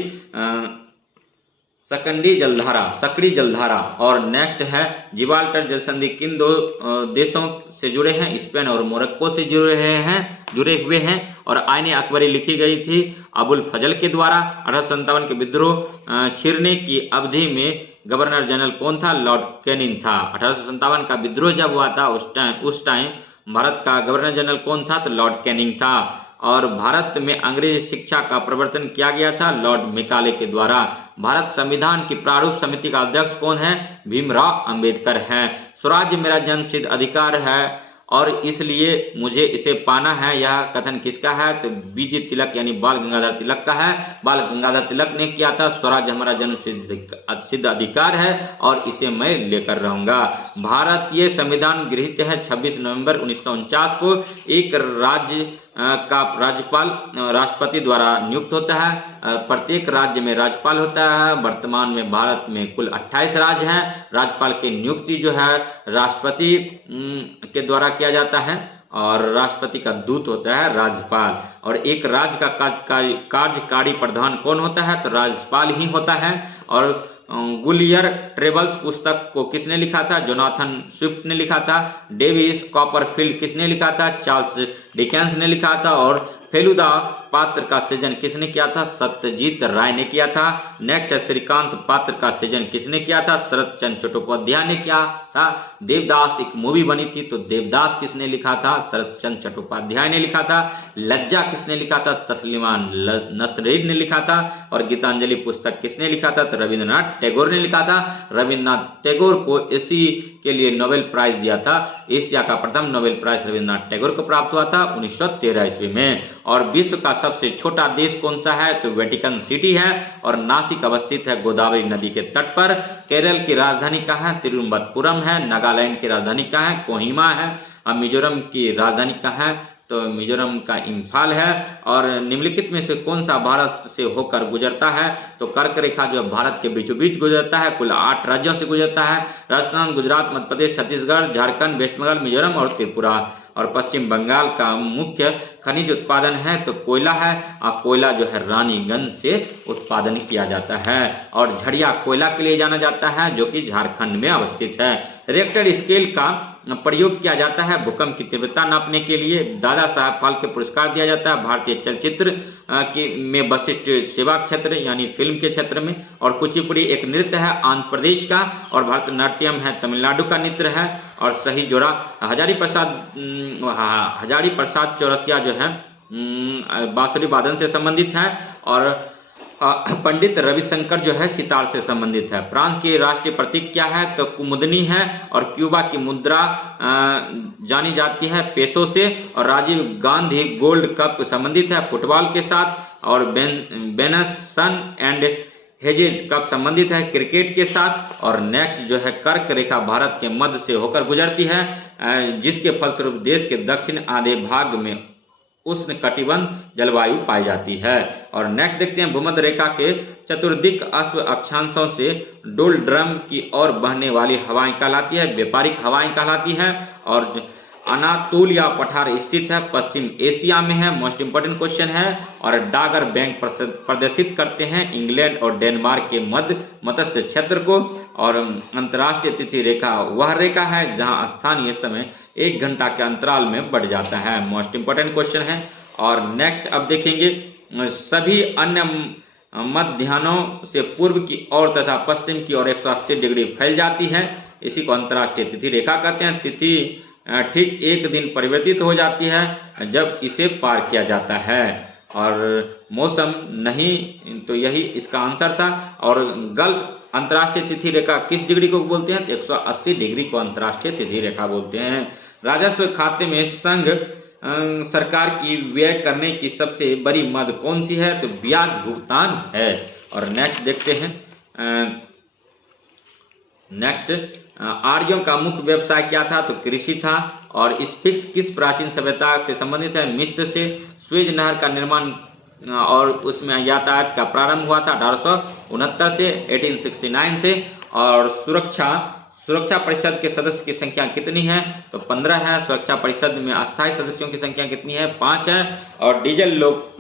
सकंडी जलधारा। और नेक्स्ट है, जिब्राल्टर जल संधि किन दो देशों से जुड़े हैं? स्पेन और मोरक्को से जुड़े हुए हैं। और आईने अकबरी लिखी गई थी अबुल फजल के द्वारा। 1857 के विद्रोह छिड़ने की अवधि में गवर्नर जनरल कौन था? लॉर्ड कैनिंग था। 1857 का विद्रोह जब हुआ था उस टाइम भारत का गवर्नर जनरल कौन था? तो लॉर्ड कैनिंग था। और भारत में अंग्रेजी शिक्षा का प्रवर्तन किया गया था लॉर्ड मेकाले के द्वारा। भारत संविधान की प्रारूप समिति का अध्यक्ष कौन है? भीमराव अंबेडकर हैं। स्वराज्य मेरा जन्मसिद्ध अधिकार है और इसलिए मुझे इसे पाना है, यह कथन किसका है? तो बीजी तिलक यानी बाल गंगाधर तिलक का है। बाल गंगाधर तिलक ने किया था। स्वराज हमारा जन्म सिद्ध अधिकार है और इसे मैं लेकर रहूंगा। भारतीय संविधान गृहीत है 26 नवंबर 1949 को। एक राज्य का राज्यपाल राष्ट्रपति द्वारा नियुक्त होता है। प्रत्येक राज्य में राज्यपाल होता है। वर्तमान में भारत में कुल 28 राज्य हैं। राज्यपाल की नियुक्ति जो है राष्ट्रपति के द्वारा किया जाता है और राष्ट्रपति का दूत होता है राज्यपाल। और एक राज्य का कार्यकारी प्रधान कौन होता है? तो राज्यपाल ही होता है। और गुलियर ट्रेवल्स पुस्तक को किसने लिखा था? जोनाथन स्विफ्ट ने लिखा था। डेविस कॉपरफील्ड किसने लिखा था? चार्ल्स डिकेंस ने लिखा था। और फेलुदा पात्र का सृजन किसने किया था? सत्यजीत राय ने किया था। नेक्स्ट है श्रीकांत पात्र का सृजन किसने किया था? शरत चंद्र चट्टोपाध्याय ने किया था। देवदास एक मूवी बनी थी, तो देवदास किसने लिखा था? शरत चंद्र चट्टोपाध्याय ने लिखा था। लज्जा किसने लिखा था? तस्लीमा नसरीन ने लिखा था। और गीतांजलि पुस्तक किसने लिखा था? तो रविंद्रनाथ टैगोर ने लिखा था। रविंद्रनाथ टैगोर को इसी के लिए नोबेल प्राइज दिया था। एशिया का प्रथम नोबेल प्राइज रविंद्रनाथ टैगोर को प्राप्त हुआ था 1913 ईस्वी में। और विश्व का सबसे छोटा देश कौन सा है? तो वेटिकन सिटी है और नासिक अवस्थित है गोदावरी नदी के तट पर। केरल की राजधानी कहाँ है? तिरुवनंतपुरम है। नागालैंड की राजधानी कहाँ है? कोहिमा है। और मिजोरम की राजधानी कहाँ है? तो मिजोरम का इम्फाल है। और निम्नलिखित में से कौन सा भारत से होकर गुजरता है? तो कर्क रेखा जो भारत के बीचों बीच गुजरता है, कुल 8 राज्यों से गुजरता है। राजस्थान, गुजरात, मध्य प्रदेश, छत्तीसगढ़, झारखंड, वेस्ट बंगाल, मिजोरम और त्रिपुरा। और पश्चिम बंगाल का मुख्य खनिज उत्पादन है तो कोयला है। और कोयला जो है रानीगंज से उत्पादन किया जाता है। और झड़िया कोयला के लिए जाना जाता है जो कि झारखंड में अवस्थित है। रिएक्टर स्केल का प्रयोग किया जाता है भूकंप की तीव्रता नापने के लिए। दादा साहब फाल्के पुरस्कार दिया जाता है भारतीय चलचित्र में वशिष्ठ सेवा क्षेत्र यानी फिल्म के क्षेत्र में। और कुचिपुड़ी एक नृत्य है आंध्र प्रदेश का। और भरतनाट्यम है तमिलनाडु का नृत्य है। और सही जोड़ा हजारी प्रसाद चौरसिया जो है बांसुरी वादन से संबंधित है। और पंडित रविशंकर जो है सितार से संबंधित है। फ्रांस की राष्ट्रीय प्रतीक क्या है? तो कुमुदनी है। और क्यूबा की मुद्रा जानी जाती है पेसो से। और राजीव गांधी गोल्ड कप संबंधित है फुटबॉल के साथ। और बेनसन एंड हेजेज कप संबंधित है क्रिकेट के साथ। और नेक्स्ट जो है कर्क रेखा भारत के मध्य से होकर गुजरती है जिसके फलस्वरूप देश के दक्षिण आधे भाग में उष्ण कटिबंध जलवायु पाई जाती है। और नेक्स्ट देखते हैं भूमध्य रेखा के चतुर्दिक अश्व अक्षांशों से डोलड्रम की ओर बहने वाली हवाएं कहलाती है व्यापारिक हवाएं कहलाती है। और अनातोलिया पठार स्थित है पश्चिम एशिया में है। मोस्ट इंपोर्टेंट क्वेश्चन है। और डागर बैंक प्रदर्शित करते हैं इंग्लैंड और डेनमार्क के मध्य मत्स्य क्षेत्र को। और अंतर्राष्ट्रीय तिथि रेखा वह रेखा है जहां स्थानीय समय 1 घंटा के अंतराल में बढ़ जाता है। मोस्ट इंपोर्टेंट क्वेश्चन है। और नेक्स्ट अब देखेंगे सभी अन्य मध्याह्नों से पूर्व की ओर तथा पश्चिम की ओर 180 डिग्री फैल जाती है। इसी को अंतर्राष्ट्रीय तिथि रेखा कहते हैं। तिथि ठीक 1 दिन परिवर्तित हो जाती है जब इसे पार किया जाता है। और मौसम नहीं, तो यही इसका आंसर था। और गल्फ अंतर्राष्ट्रीय तिथि रेखा किस डिग्री को बोलते हैं? 180 डिग्री को अंतर्राष्ट्रीय तिथि रेखा बोलते हैं। राजस्व खाते में संघ सरकार की व्यय करने की सबसे बड़ी मद कौन सी है? तो ब्याज भुगतान है। और नेक्स्ट देखते हैं नेक्स्ट आर्यों का मुख्य व्यवसाय क्या था? तो कृषि था। और स्फिंक्स किस प्राचीन सभ्यता से संबंधित है? मिस्र से। स्वेज नहर का निर्माण और उसमें यातायात का प्रारंभ हुआ था 1869 से 1869 से। और सुरक्षा परिषद के सदस्य की संख्या कितनी है? तो 15 है। सुरक्षा परिषद में अस्थायी सदस्यों की संख्या कितनी है? 5 है। और डीजल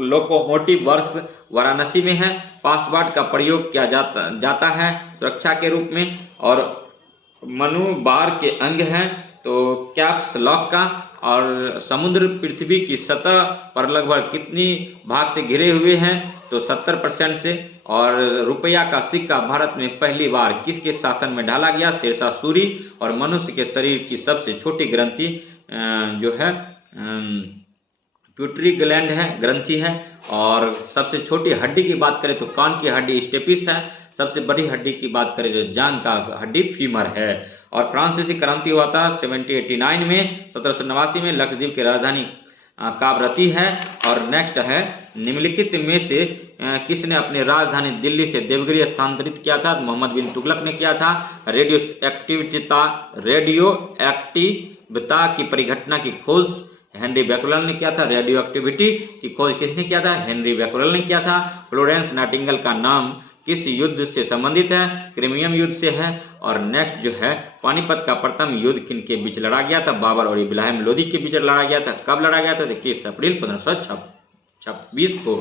लोकोमोटिव वर्ष वाराणसी में है। पासवर्ड का प्रयोग किया जाता है सुरक्षा के रूप में। और मनुबार के अंग हैं तो कैप्स लॉक का। और समुद्र पृथ्वी की सतह पर लगभग कितनी भाग से घिरे हुए हैं? तो 70% से। और रुपया का सिक्का भारत में पहली बार किसके शासन में ढाला गया? शेरशाह सूरी। और मनुष्य के शरीर की सबसे छोटी ग्रंथि जो है प्यूटरी ग्लैंड है, ग्रंथि है। और सबसे छोटी हड्डी की बात करें तो कान की हड्डी स्टेपिस है। सबसे बड़ी हड्डी की बात करें जो जांघ का हड्डी फीमर है। और फ्रांसीसी क्रांति हुआ था 1789 में। 1789 में लक्षद्वीप की राजधानी कावरती है। और नेक्स्ट है निम्नलिखित में से किसने अपनी राजधानी दिल्ली से देवगिरी स्थानांतरित किया था? मोहम्मद बिन तुगलक ने किया था। रेडियो एक्टिविता की परिघटना की खोज हेनरी बैक्यूलेल ने किया था। रेडियो एक्टिविटी की खोज किसने किया था? हेनरी बैक्यूलेल ने किया था। फ्लोरेंस नाइटिंगेल का नाम किस युद्ध से संबंधित है? क्रीमियम युद्ध से है। और नेक्स्ट जो है पानीपत का प्रथम युद्ध किन के बीच लड़ा गया था? बाबर और इब्राहिम लोदी के बीच लड़ा गया था। कब लड़ा गया था? 21 अप्रैल 1526 को।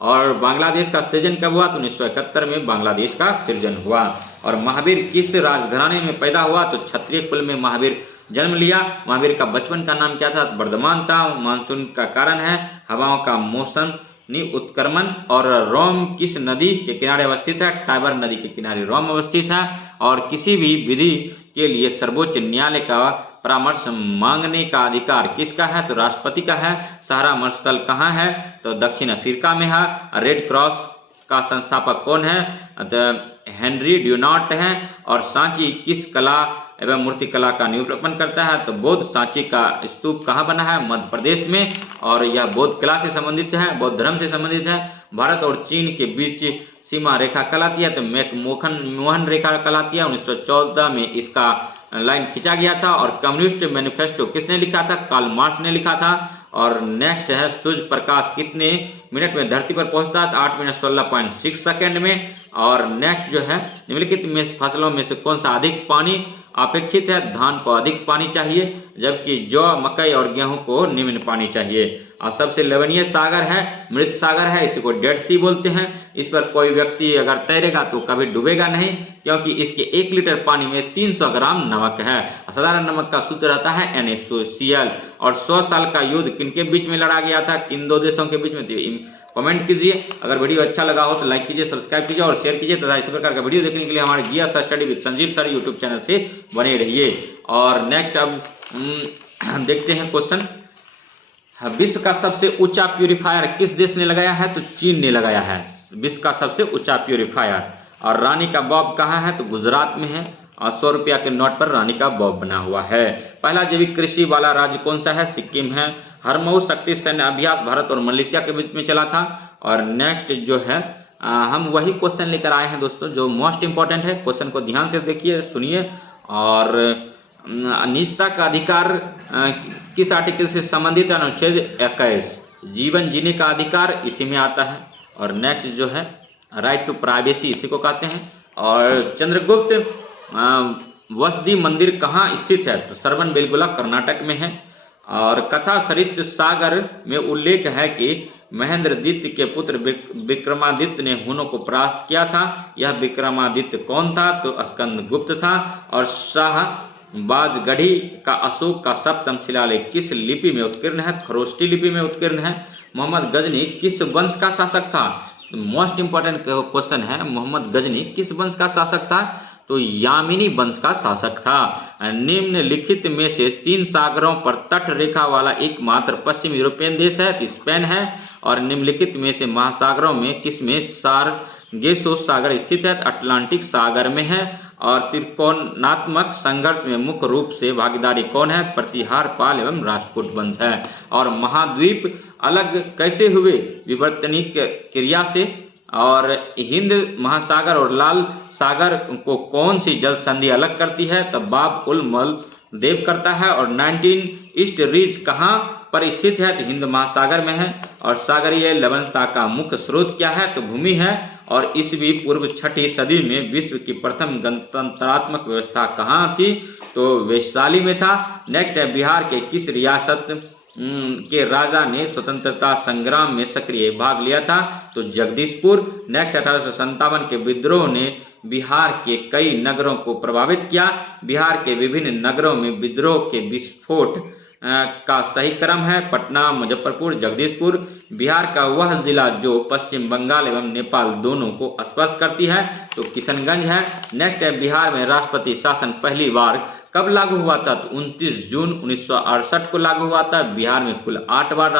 और बांग्लादेश का सृजन कब हुआ? तो 1971 में बांग्लादेश का सृजन हुआ। और महावीर किस राजघराने में पैदा हुआ? तो क्षत्रिय कुल में महावीर जन्म लिया। महावीर का बचपन का नाम क्या था? वर्धमान था। मानसून का कारण है हवाओं का मौसम उत्क्रमण। और रोम किस नदी के किनारे अवस्थित है? टाइबर नदी के किनारे रोम अवस्थित है। और किसी भी विधि के लिए सर्वोच्च न्यायालय का परामर्श मांगने का अधिकार किसका है? तो राष्ट्रपति का है। सहारा मरुस्थल कहाँ है? तो दक्षिण अफ्रीका में है। रेड क्रॉस का संस्थापक कौन है? तो हेनरी ड्यूनाट है। और सांची किस कला एवं मूर्तिकला का निरूपण करता है? तो बौद्ध सांची का स्तूप कहाँ बना है? मध्य प्रदेश में। और यह बौद्ध कला से संबंधित है, बौद्ध धर्म से संबंधित है। भारत और चीन के बीच सीमा रेखा कहलाती है तो मैकमोहन रेखा कहलाती है। 1914 में इसका लाइन खींचा गया था। और कम्युनिस्ट मैनिफेस्टो किसने लिखा था? कार्ल मार्क्स ने लिखा था। और नेक्स्ट है सूर्य प्रकाश कितने मिनट में धरती पर पहुंचता है? 8 मिनट 16.6 सेकेंड में। और नेक्स्ट जो है निम्नलिखित में फसलों में से कौन सा अधिक पानी अपेक्षित है? धान को अधिक पानी चाहिए, जबकि जौ, मकई और गेहूं को निम्न पानी चाहिए। और सबसे लवणीय सागर है मृत सागर है, इसी को डेड सी बोलते हैं। इस पर कोई व्यक्ति अगर तैरेगा तो कभी डूबेगा नहीं, क्योंकि इसके 1 लीटर पानी में 300 ग्राम नमक है। साधारण नमक का सूत्र रहता है NaCl। और 100 साल का युद्ध किनके बीच में लड़ा गया था? किन दो देशों के बीच में? कमेंट कीजिए। अगर वीडियो अच्छा लगा हो तो लाइक कीजिए, सब्सक्राइब कीजिए और शेयर कीजिए तथा इसी प्रकार का वीडियो देखने के लिए हमारे GS study with Sanjeev sir YouTube channel से बने रहिए। और नेक्स्ट अब देखते हैं क्वेश्चन। विश्व का सबसे ऊंचा प्यूरिफायर किस देश ने लगाया है? तो चीन ने लगाया है विश्व का सबसे ऊंचा प्यूरिफायर। और रानी का बॉब कहाँ है? तो गुजरात में है। और 100 रुपया के नोट पर रानी का बॉब बना हुआ है। पहला जैविक कृषि वाला राज्य कौन सा है? सिक्किम है। हरमऊ शक्ति सैन्य अभ्यास भारत और मलेशिया के बीच में चला था। और नेक्स्ट जो है हम वही क्वेश्चन लेकर आए हैं दोस्तों जो मोस्ट इंपॉर्टेंट है। क्वेश्चन को ध्यान से देखिए, सुनिए। और निजता का अधिकार किस आर्टिकल से संबंधित है? अनुच्छेद 21। जीवन जीने का अधिकार इसी में आता है। और नेक्स्ट जो है राइट टू प्राइवेसी, इसी को कहते हैं। और चंद्रगुप्त वसदी मंदिर कहाँ स्थित है? तो सरवन बेलगोला कर्नाटक में है। और कथा सरित सागर में उल्लेख है कि महेंद्रदित्य के पुत्र विक्रमादित्य ने हुनों को परास्त किया था। यह विक्रमादित्य कौन था? तो स्कंदगुप्त था। और शाह बाजगढ़ी का अशोक का सप्तम शिलालेख किस लिपि में उत्कीर्ण है? खरोष्टी लिपि में उत्कीर्ण है। मोहम्मद गजनी किस वंश का शासक था? मोस्ट इंपॉर्टेंट क्वेश्चन है, मोहम्मद गजनी किस वंश का शासक था? तो यामिनी वंश का शासक था। निम्नलिखित में से 3 सागरों पर तट रेखा वाला एकमात्र पश्चिम यूरोपियन देश है तो स्पेन है। और निम्नलिखित में से महासागरों में किसमें सार्गेसोस सागर स्थित है? अटलांटिक सागर में है। और त्रिकोणात्मक संघर्ष में मुख्य रूप से भागीदारी कौन है? प्रतिहार, पाल एवं राष्ट्रकूट वंश है। और महाद्वीप अलग कैसे हुए? विवर्तनिक क्रिया से। और हिंद महासागर और लाल सागर को कौन सी जल संधि अलग करती है? तो बाब उल मलदेव करता है। और 19 ईस्ट रीज कहाँ पर स्थित है? तो हिंद महासागर में है। और सागरीय लवणता का मुख्य स्रोत क्या है? तो भूमि है। और ईस्वी पूर्व 6वीं सदी में विश्व की प्रथम गणतंत्रात्मक व्यवस्था कहाँ थी? तो वैशाली में था। नेक्स्ट है बिहार के किस रियासत के राजा ने स्वतंत्रता संग्राम में सक्रिय भाग लिया था? तो जगदीशपुर। नेक्स्ट 1857 के विद्रोह ने बिहार के कई नगरों को प्रभावित किया। बिहार के विभिन्न नगरों में विद्रोह के विस्फोट का सही क्रम है पटना, मुजफ्फरपुर, जगदीशपुर। बिहार का वह जिला जो पश्चिम बंगाल एवं नेपाल दोनों को स्पर्श करती है तो किशनगंज है। नेक्स्ट है बिहार में राष्ट्रपति शासन पहली बार कब लागू हुआ था? तो 29 जून 1968 को लागू हुआ था। बिहार में कुल 8 बार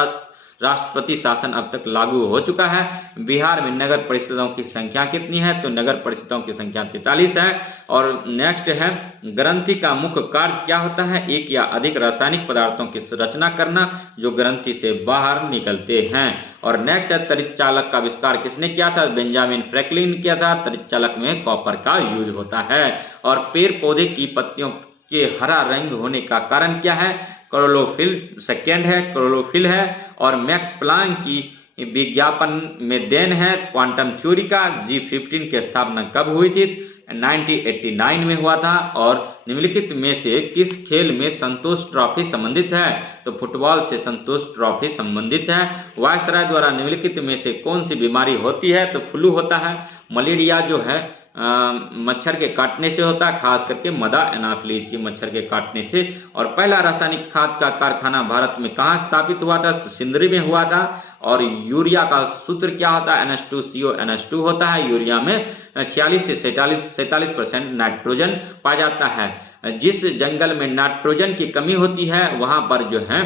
राष्ट्रपति शासन अब तक लागू हो चुका है। बिहार में नगर परिषदों की संख्या कितनी है? तो नगर परिषदों की संख्या 43 है। और नेक्स्ट है ग्रंथि का मुख्य कार्य क्या होता है? एक या अधिक रासायनिक पदार्थों की रचना करना जो ग्रंथि से बाहर निकलते हैं। और नेक्स्ट है तड़ित चालक का आविष्कार किसने किया था? बेंजामिन फ्रैंकलिन ने किया था। तड़ित चालक में कॉपर का यूज होता है। और पेड़ पौधे की पत्तियों के हरा रंग होने का कारण क्या है? क्लोरोफिल सेकेंड है, क्लोरोफिल है। और मैक्स प्लांक की विज्ञापन में देन है क्वांटम थ्योरी का। G15 की स्थापना कब हुई थी? 1989 में हुआ था। और निम्नलिखित में से किस खेल में संतोष ट्रॉफी संबंधित है? तो फुटबॉल से संतोष ट्रॉफी संबंधित है। वायसराय द्वारा निम्नलिखित में से कौन सी बीमारी होती है? तो फ्लू होता है। मलेरिया जो है मच्छर के काटने से होता है, खास करके मदा एनाफिलीज के मच्छर के काटने से। और पहला रासायनिक खाद का कारखाना भारत में कहाँ स्थापित हुआ था? सिंदरी में हुआ था। और यूरिया का सूत्र क्या होता है? NH2CO NH2 होता है। यूरिया में 46 से 47% नाइट्रोजन पाया जाता है। जिस जंगल में नाइट्रोजन की कमी होती है वहां पर जो है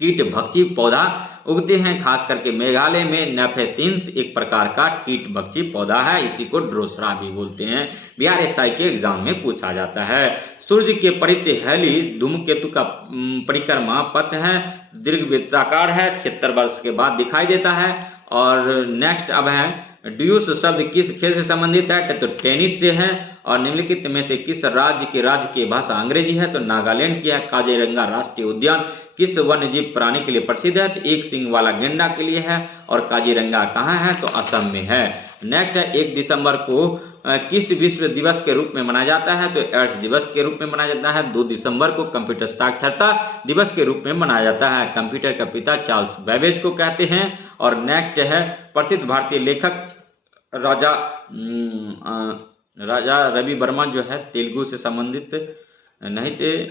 कीट भक्षी पौधा उगते हैं। खास करके मेघालय में नेफेथिन्स एक प्रकार का कीट भक्षी पौधा है, इसी को ड्रोसरा भी बोलते हैं। बिहार SI के एग्जाम में पूछा जाता है। सूर्य के परिधि हेली धूमकेतु का परिक्रमा पथ है, दीर्घवृत्ताकार है, 76 वर्ष के बाद दिखाई देता है। और नेक्स्ट अब है ड्यूस शब्द किस खेल से संबंधित है? तो टेनिस से है। और निम्नलिखित में से किस राज्य की भाषा अंग्रेजी है? तो नागालैंड की है। काजीरंगा राष्ट्रीय उद्यान किस वन्यजीव प्राणी के लिए प्रसिद्ध है? तो एक सींग वाला गेंडा के लिए है। और काजीरंगा कहाँ है? तो असम में है। नेक्स्ट है 1 दिसंबर को किस विश्व दिवस के रूप में मनाया जाता है? तो एड्स दिवस के रूप में मनाया जाता है। 2 दिसंबर को कंप्यूटर साक्षरता दिवस के रूप में मनाया जाता है। कंप्यूटर का पिता चार्ल्स बेबेज को कहते हैं। और नेक्स्ट है प्रसिद्ध भारतीय लेखक राजा रवि वर्मा जो है तेलुगु से संबंधित नहीं थे,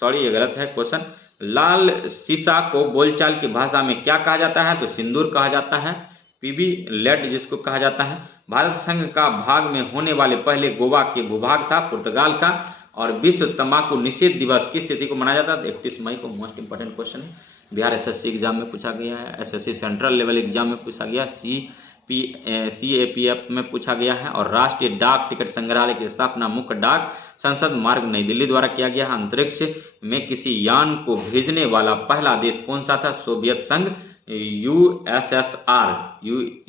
सॉरी ये गलत है क्वेश्चन। लाल सीसा को बोलचाल की भाषा में क्या कहा जाता है? तो सिंदूर कहा जाता है। PB लेड जिसको कहा जाता है। भारत संघ का भाग में होने वाले पहले गोवा के भूभाग था पुर्तगाल का। और विश्व तंबाकू निषेध दिवस किस तिथि को मनाया जाता है? 31 मई को। मोस्ट इंपोर्टेंट क्वेश्चन है, बिहार SSC एग्जाम में पूछा गया है, SSC सेंट्रल लेवल एग्जाम में पूछा गया, CAPF में पूछा गया है। और राष्ट्रीय डाक टिकट संग्रहालय की स्थापना मुख्य डाक संसद मार्ग नई दिल्ली द्वारा किया गया है। अंतरिक्ष में किसी यान को भेजने वाला पहला देश कौन सा था? सोवियत संघ।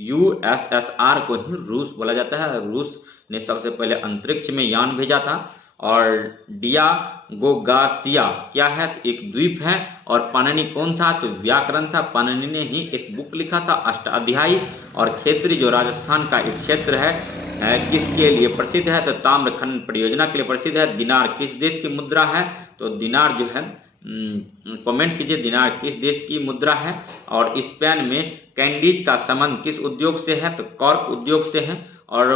USSR को ही रूस बोला जाता है। रूस ने सबसे पहले अंतरिक्ष में यान भेजा था। और डियागो गार्सिया क्या है? एक द्वीप है। और पाणिनि कौन था? तो व्याकरण था। पाणिनि ने ही एक बुक लिखा था अष्टाध्यायी। और खेतरी जो राजस्थान का एक क्षेत्र है किसके लिए प्रसिद्ध है? तो ताम्र खनन परियोजना के लिए प्रसिद्ध है। दिनार किस देश की मुद्रा है? तो दिनार जो है कमेंट कीजिए, दिनार किस देश की मुद्रा है। और स्पेन में कैंडीज का संबंध किस उद्योग से है? तो कॉर्क उद्योग से है। और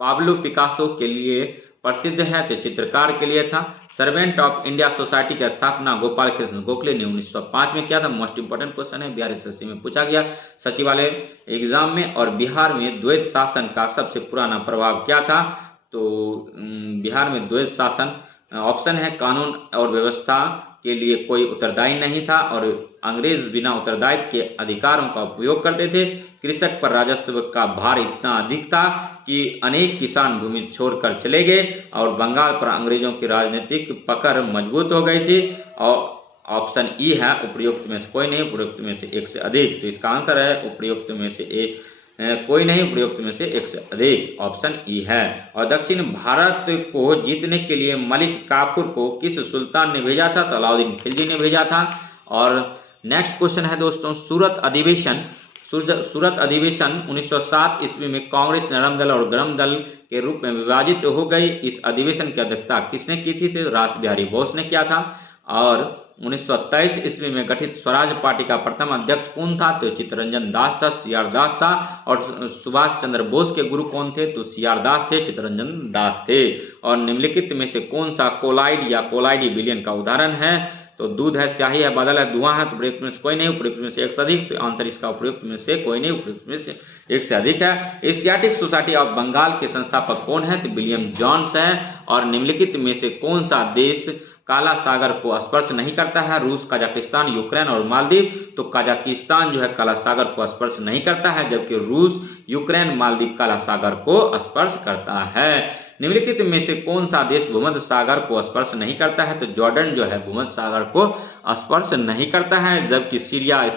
पाब्लो पिकासो के लिए प्रसिद्ध है, तो चित्रकार के लिए था। सर्वेंट ऑफ इंडिया सोसाइटी की स्थापना गोपाल कृष्ण गोखले ने 1905 में किया था। मोस्ट इंपोर्टेंट क्वेश्चन है, बिहार SSC में पूछा गया सचिवालय एग्जाम में। और बिहार में द्वैत शासन का सबसे पुराना प्रभाव क्या था? तो बिहार में द्वैत शासन ऑप्शन है कानून और व्यवस्था के लिए कोई उत्तरदायी नहीं था। और अंग्रेज बिना उत्तरदायित्व के अधिकारों का उपयोग करते थे। कृषक पर राजस्व का भार इतना अधिक था कि अनेक किसान भूमि छोड़कर चले गए। और बंगाल पर अंग्रेजों की राजनीतिक पकड़ मजबूत हो गई थी। और ऑप्शन ई है उपयुक्त में से कोई नहीं, उपयुक्त में से एक से अधिक। तो इसका आंसर है उपयुक्त में से एक कोई नहीं, उपयुक्त में से एक से अधिक, ऑप्शन ई है। और दक्षिण भारत को जीतने के लिए मलिक काफूर को किस सुल्तान ने भेजा था? तो अलाउद्दीन खिलजी ने भेजा था। और नेक्स्ट क्वेश्चन है दोस्तों, सूरत अधिवेशन 1907 ईस्वी में कांग्रेस नरम दल और गरम दल के रूप में विभाजित हो गई। इस अधिवेशन की अध्यक्षता किसने की थी? तो रास बिहारी बोस ने किया था। और 1923 ईस्वी में गठित स्वराज पार्टी का प्रथम अध्यक्ष कौन था? तो चित्तरंजन दास था, CR दास था। और सुभाष चंद्र बोस के गुरु कौन थे? तो CR दास थे, चित्तरंजन दास थे। और निम्नलिखित में से कौन सा कोलाइड या कोलाइडी विलयन का उदाहरण है? तो दूध है, स्याही है, बादल है, धुआं है। तो प्रयुक्त में से कोई नहीं, उपयुक्त में से एक से अधिक। तो आंसर इसका उपयुक्त में से कोई नहीं, उपयुक्त में से एक से अधिक है। एशियाटिक सोसाइटी ऑफ बंगाल के संस्थापक कौन है? तो विलियम जॉन्स है। और निम्नलिखित में से कौन सा देश काला सागर को स्पर्श नहीं करता है? रूस, कजाकिस्तान, यूक्रेन और मालदीव। तो कजाकिस्तान जो है काला सागर को स्पर्श नहीं करता है, जबकि रूस, यूक्रेन, मालदीव काला सागर को स्पर्श करता है। निम्नलिखित में से कौन सा देश भूमध्य सागर को स्पर्श नहीं करता है? तो जॉर्डन जो है भूमध्य सागर को स्पर्श नहीं करता है, जबकि सीरिया,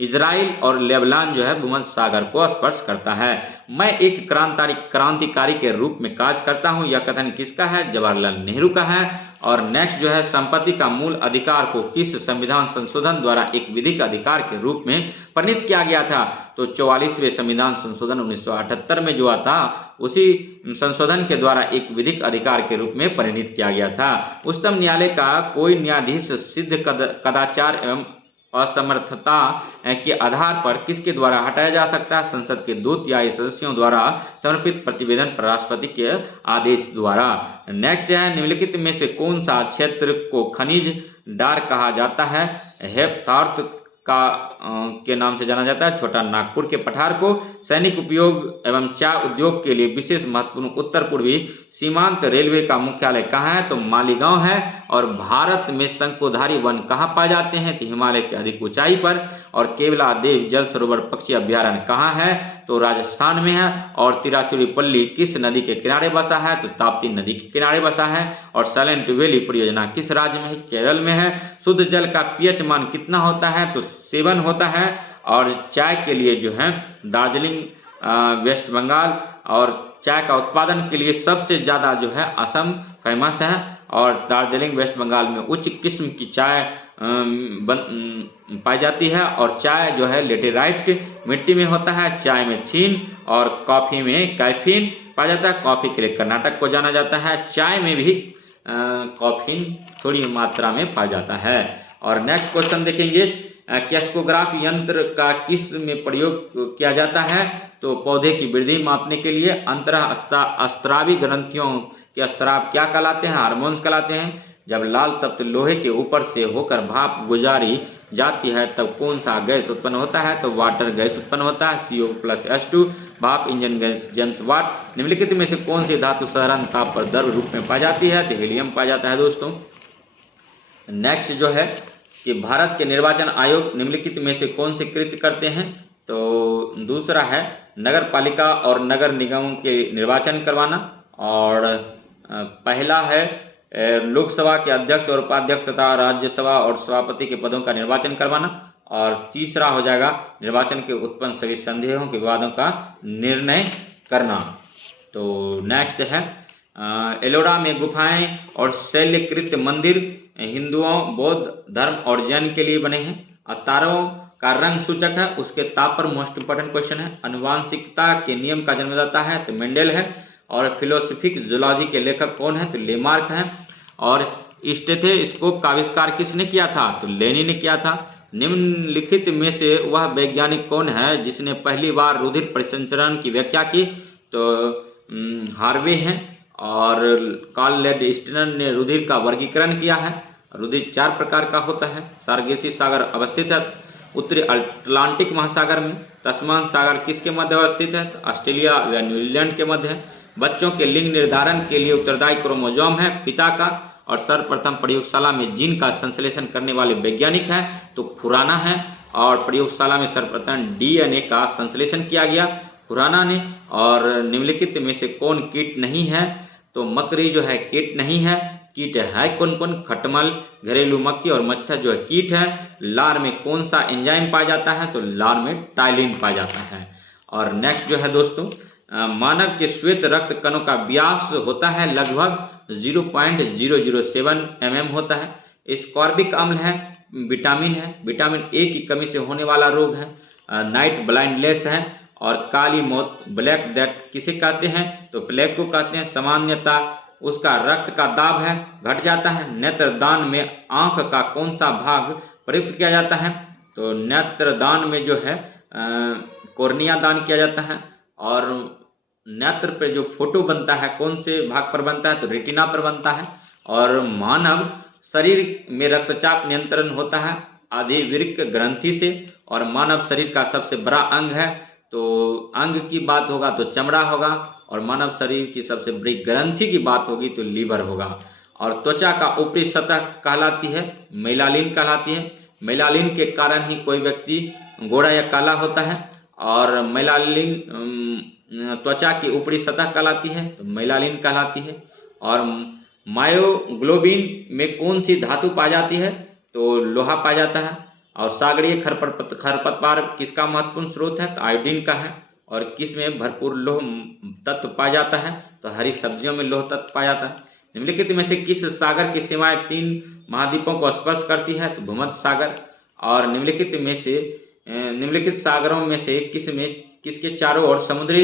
इजराइल और लेबनान जो है भूमध्य सागर को स्पर्श करता है। मैं एक क्रांतिकारी के रूप में कार्य करता हूं, यह कथन किसका है? जवाहरलाल नेहरू का है। और नेक्स्ट जो है संपत्ति का मूल अधिकार को किस संविधान संशोधन द्वारा एक विधिक अधिकार के रूप में परिणत किया गया था? तो 44वें संविधान संशोधन 1978 में जो था उसी संशोधन के द्वारा एक विधिक अधिकार के रूप में परिणत किया गया था। उच्चतम न्यायालय का कोई न्यायाधीश सिद्ध कदाचार एवं असमर्थता के आधार पर किसके द्वारा हटाया जा सकता है? संसद के दूत या सदस्यों द्वारा समर्पित प्रतिवेदन पर राष्ट्रपति के आदेश द्वारा। नेक्स्ट है, निम्नलिखित में से कौन सा क्षेत्र को खनिज डार कहा जाता है? हेप्थार्थ के नाम से जाना जाता है। छोटा नागपुर के पठार को सैनिक उपयोग एवं चाय उद्योग के लिए विशेष महत्वपूर्ण उत्तर पूर्वी सीमांत रेलवे का मुख्यालय कहाँ है? तो मालीगांव है। और भारत में शंकुधारी वन कहाँ पाए जाते हैं? तो हिमालय के अधिक ऊंचाई पर। और केवला देव जल सरोवर पक्षी अभ्यारण्य कहाँ है? तो राजस्थान में है। और तिरुचिरापल्ली किस नदी के किनारे बसा है? तो ताप्ती नदी के किनारे बसा है। और साइलेंट वैली परियोजना किस राज्य में है? केरल में है। शुद्ध जल का पीएच मान कितना होता है? तो 7 होता है। और चाय के लिए जो है दार्जिलिंग वेस्ट बंगाल, और चाय का उत्पादन के लिए सबसे ज़्यादा जो है असम फेमस है। और दार्जिलिंग वेस्ट बंगाल में उच्च किस्म की चाय पाई जाती है। और चाय जो है लेटेराइट मिट्टी में होता है। चाय में चीन और कॉफ़ी में कैफीन पाया जाता है। कॉफ़ी के लिए कर्नाटक को जाना जाता है। चाय में भी कॉफीन थोड़ी मात्रा में पाया जाता है। और नेक्स्ट क्वेश्चन देखेंगे, कैस्कोग्राफ यंत्र का किस में प्रयोग किया जाता है? तो पौधे की वृद्धि मापने के लिए। अंतरः अस्त्रावी ग्रंथियों के स्त्राव क्या कहलाते हैं? हार्मोन्स कहलाते हैं। जब लाल तत्व लोहे के ऊपर से होकर भाप गुजारी जाती है तब कौन सा गैस उत्पन्न होता है? तो वाटर गैस उत्पन्न होता है। CO+H2 भाप इंजन गैस जेम्स वाट। निम्नलिखित में से कौन सी धातु साधारण ताप पर द्रव रूप में पाई जाती है? तो हीलियम पाया जाता है दोस्तों। नेक्स्ट जो है कि भारत के निर्वाचन आयोग निम्नलिखित में से कौन से कृत्य करते हैं? तो दूसरा है नगर पालिका और नगर निगमों के निर्वाचन करवाना। और पहला है लोकसभा के अध्यक्ष और उपाध्यक्ष तथा राज्यसभा और सभापति के पदों का निर्वाचन करवाना। और तीसरा हो जाएगा निर्वाचन के उत्पन्न सभी संदेहों के विवादों का निर्णय करना। तो नेक्स्ट है एलोरा में गुफाएं और शैलकृत मंदिर हिंदुओं, बौद्ध धर्म और जैन के लिए बने हैं। तारों का रंग सूचक है, उसके ताप पर मोस्ट इंपोर्टेंट क्वेश्चन है। अनुवांशिकता के नियम का जन्मदाता है तो मेंडेल है। और फिलोसफिक जूलॉजी के लेखक कौन है? तो लेमार्क है। और स्टेथोस्कोप का आविष्कार किसने किया था? तो लेनी ने किया था। निम्नलिखित में से वह वैज्ञानिक कौन है जिसने पहली बार रुधिर परिसंचरण की व्याख्या की? तो हार्वे हैं। और कार्ल लैंडस्टीनर ने रुधिर का वर्गीकरण किया है। रुधिर 4 प्रकार का होता है। सार्गेसी सागर अवस्थित है उत्तरी अटलांटिक महासागर में। तस्मान सागर किसके मध्य अवस्थित है? तो ऑस्ट्रेलिया या न्यूजीलैंड के मध्य है। बच्चों के लिंग निर्धारण के लिए उत्तरदायी क्रोमोसोम है पिता का। और सर्वप्रथम प्रयोगशाला में जीन का संश्लेषण करने वाले वैज्ञानिक हैं तो खुराना है। और प्रयोगशाला में सर्वप्रथम DNA का संश्लेषण किया गया खुराना ने। और निम्नलिखित में से कौन कीट नहीं है? तो मकड़ी जो है कीट नहीं है। कीट है कौन कौन? खटमल, घरेलू मक्खी और मच्छर जो है कीट है। लार में कौन सा एंजाइम पाया जाता है? तो लार में टाइलिन पाया जाता है। और नेक्स्ट जो है दोस्तों, मानव के श्वेत रक्त कणों का व्यास होता है लगभग 0.007 mm होता है। स्कॉर्बिक अम्ल है, विटामिन है। विटामिन A की कमी से होने वाला रोग है। नाइट ब्लाइंडनेस है। और काली मौत ब्लैक डेथ किसे कहते हैं? तो प्लेग को कहते हैं। सामान्यता उसका रक्त का दाब है, घट जाता है। नेत्रदान में आंख का कौन सा भाग प्रयुक्त किया जाता है? तो नेत्रदान में जो है कॉर्निया दान किया जाता है। और नेत्र पे जो फोटो बनता है कौन से भाग पर बनता है? तो रेटिना पर बनता है। और मानव शरीर में रक्तचाप नियंत्रण होता है आधिवृक्क ग्रंथि से। और मानव शरीर का सबसे बड़ा अंग है तो अंग की बात होगा तो चमड़ा होगा। और मानव शरीर की सबसे बड़ी ग्रंथि की बात होगी तो लीवर होगा। और त्वचा का ऊपरी सतह कहलाती है मेलानिन कहलाती है। मेलानिन के कारण ही कोई व्यक्ति गोरा या काला होता है। और मेलानिन त्वचा की ऊपरी सतह कहलाती है तो मेलानिन कहलाती है। और मायोग्लोबिन में कौन सी धातु पाई जाती है? तो लोहा पाया जाता है। और सागरीय खरपतवार किसका महत्वपूर्ण स्रोत है? तो आयोडीन का है। और किस में भरपूर लौह तत्व पाया जाता है? तो हरी सब्जियों में लौह तत्व पाया जाता है। निम्नलिखित में से किस सागर की सीमाएं 3 महाद्वीपों को स्पर्श करती है? तो भूमध्य सागर। और निम्नलिखित सागरों में से किसके चारों ओर समुद्री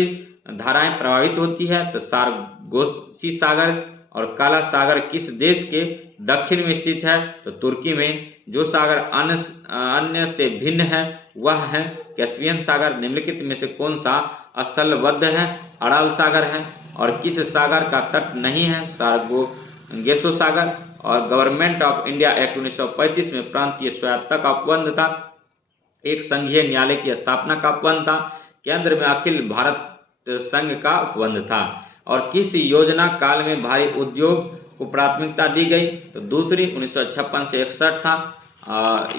धाराएं प्रभावित होती है? तो सारगोशी सागर। और काला सागर किस देश के दक्षिण में स्थित है? तो तुर्की में। जो सागर अन्य से भिन्न है वह है कैस्पियन सागर। निम्नलिखित में से कौन सा स्थलबद्ध है? अराल सागर है। और किस सागर का तट नहीं है? सार्गेसो सागर। और गवर्नमेंट ऑफ इंडिया एक्ट 1935 में प्रांतीय स्वायत्तता का उपबंध था। एक संघीय न्यायालय की स्थापना का उपबंध था। केंद्र में अखिल भारत संघ का उपबंध था। और किस योजना काल में भारी उद्योग को प्राथमिकता दी गई? तो दूसरी 1956 से 61 था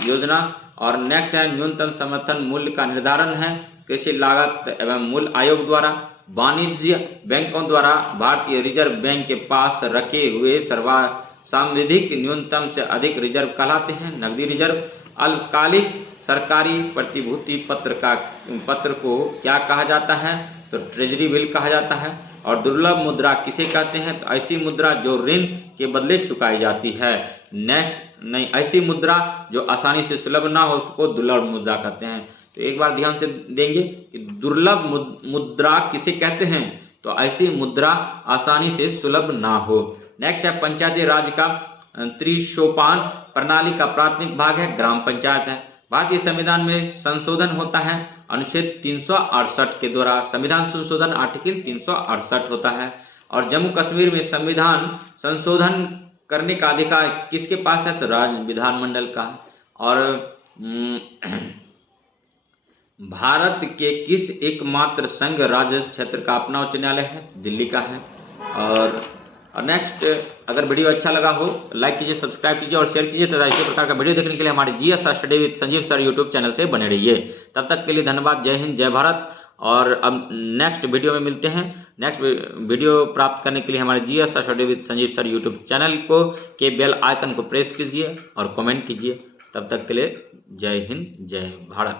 योजना। और नेक्स्ट है न्यूनतम समर्थन मूल्य का निर्धारण है कृषि लागत एवं मूल्य आयोग द्वारा। वाणिज्य बैंकों द्वारा भारतीय रिजर्व बैंक के पास रखे हुए सांविधिक न्यूनतम से अधिक रिजर्व कहलाते हैं नकदी रिजर्व। अल्पकालिक सरकारी प्रतिभूति पत्र को क्या कहा जाता है? तो ट्रेजरी बिल कहा जाता है। और दुर्लभ मुद्रा किसे कहते हैं? तो ऐसी मुद्रा जो ऋण के बदले चुकाई जाती है। ऐसी मुद्रा जो आसानी से सुलभ ना हो उसको दुर्लभ मुद्रा कहते हैं। तो एक बार ध्यान से देंगे कि दुर्लभ मुद्रा किसे कहते हैं? तो ऐसी मुद्रा आसानी से सुलभ ना हो। नेक्स्ट है पंचायती राज का त्रिसोपान प्रणाली का प्राथमिक भाग है ग्राम पंचायत है। भारतीय संविधान में संशोधन होता है अनुच्छेद 368 के द्वारा। संविधान संशोधन आर्टिकल 368 होता है। और जम्मू कश्मीर में संविधान संशोधन करने का अधिकार किसके पास है? तो राज्य विधानमंडल का। और भारत के किस एकमात्र संघ राज्य क्षेत्र का अपना उच्च न्यायालय है? दिल्ली का है। और नेक्स्ट, अगर वीडियो अच्छा लगा हो तो लाइक कीजिए, सब्सक्राइब कीजिए और शेयर कीजिए तथा इसी प्रकार का वीडियो देखने के लिए हमारे GS study with Sanjeev sir YouTube channel से बने रहिए। तब तक के लिए धन्यवाद। जय हिंद, जय भारत। और अब नेक्स्ट वीडियो में मिलते हैं। नेक्स्ट वीडियो प्राप्त करने के लिए हमारे GS study with Sanjeev sir YouTube channel के बेल आइकन को प्रेस कीजिए और कमेंट कीजिए। तब तक के लिए जय हिंद, जय भारत।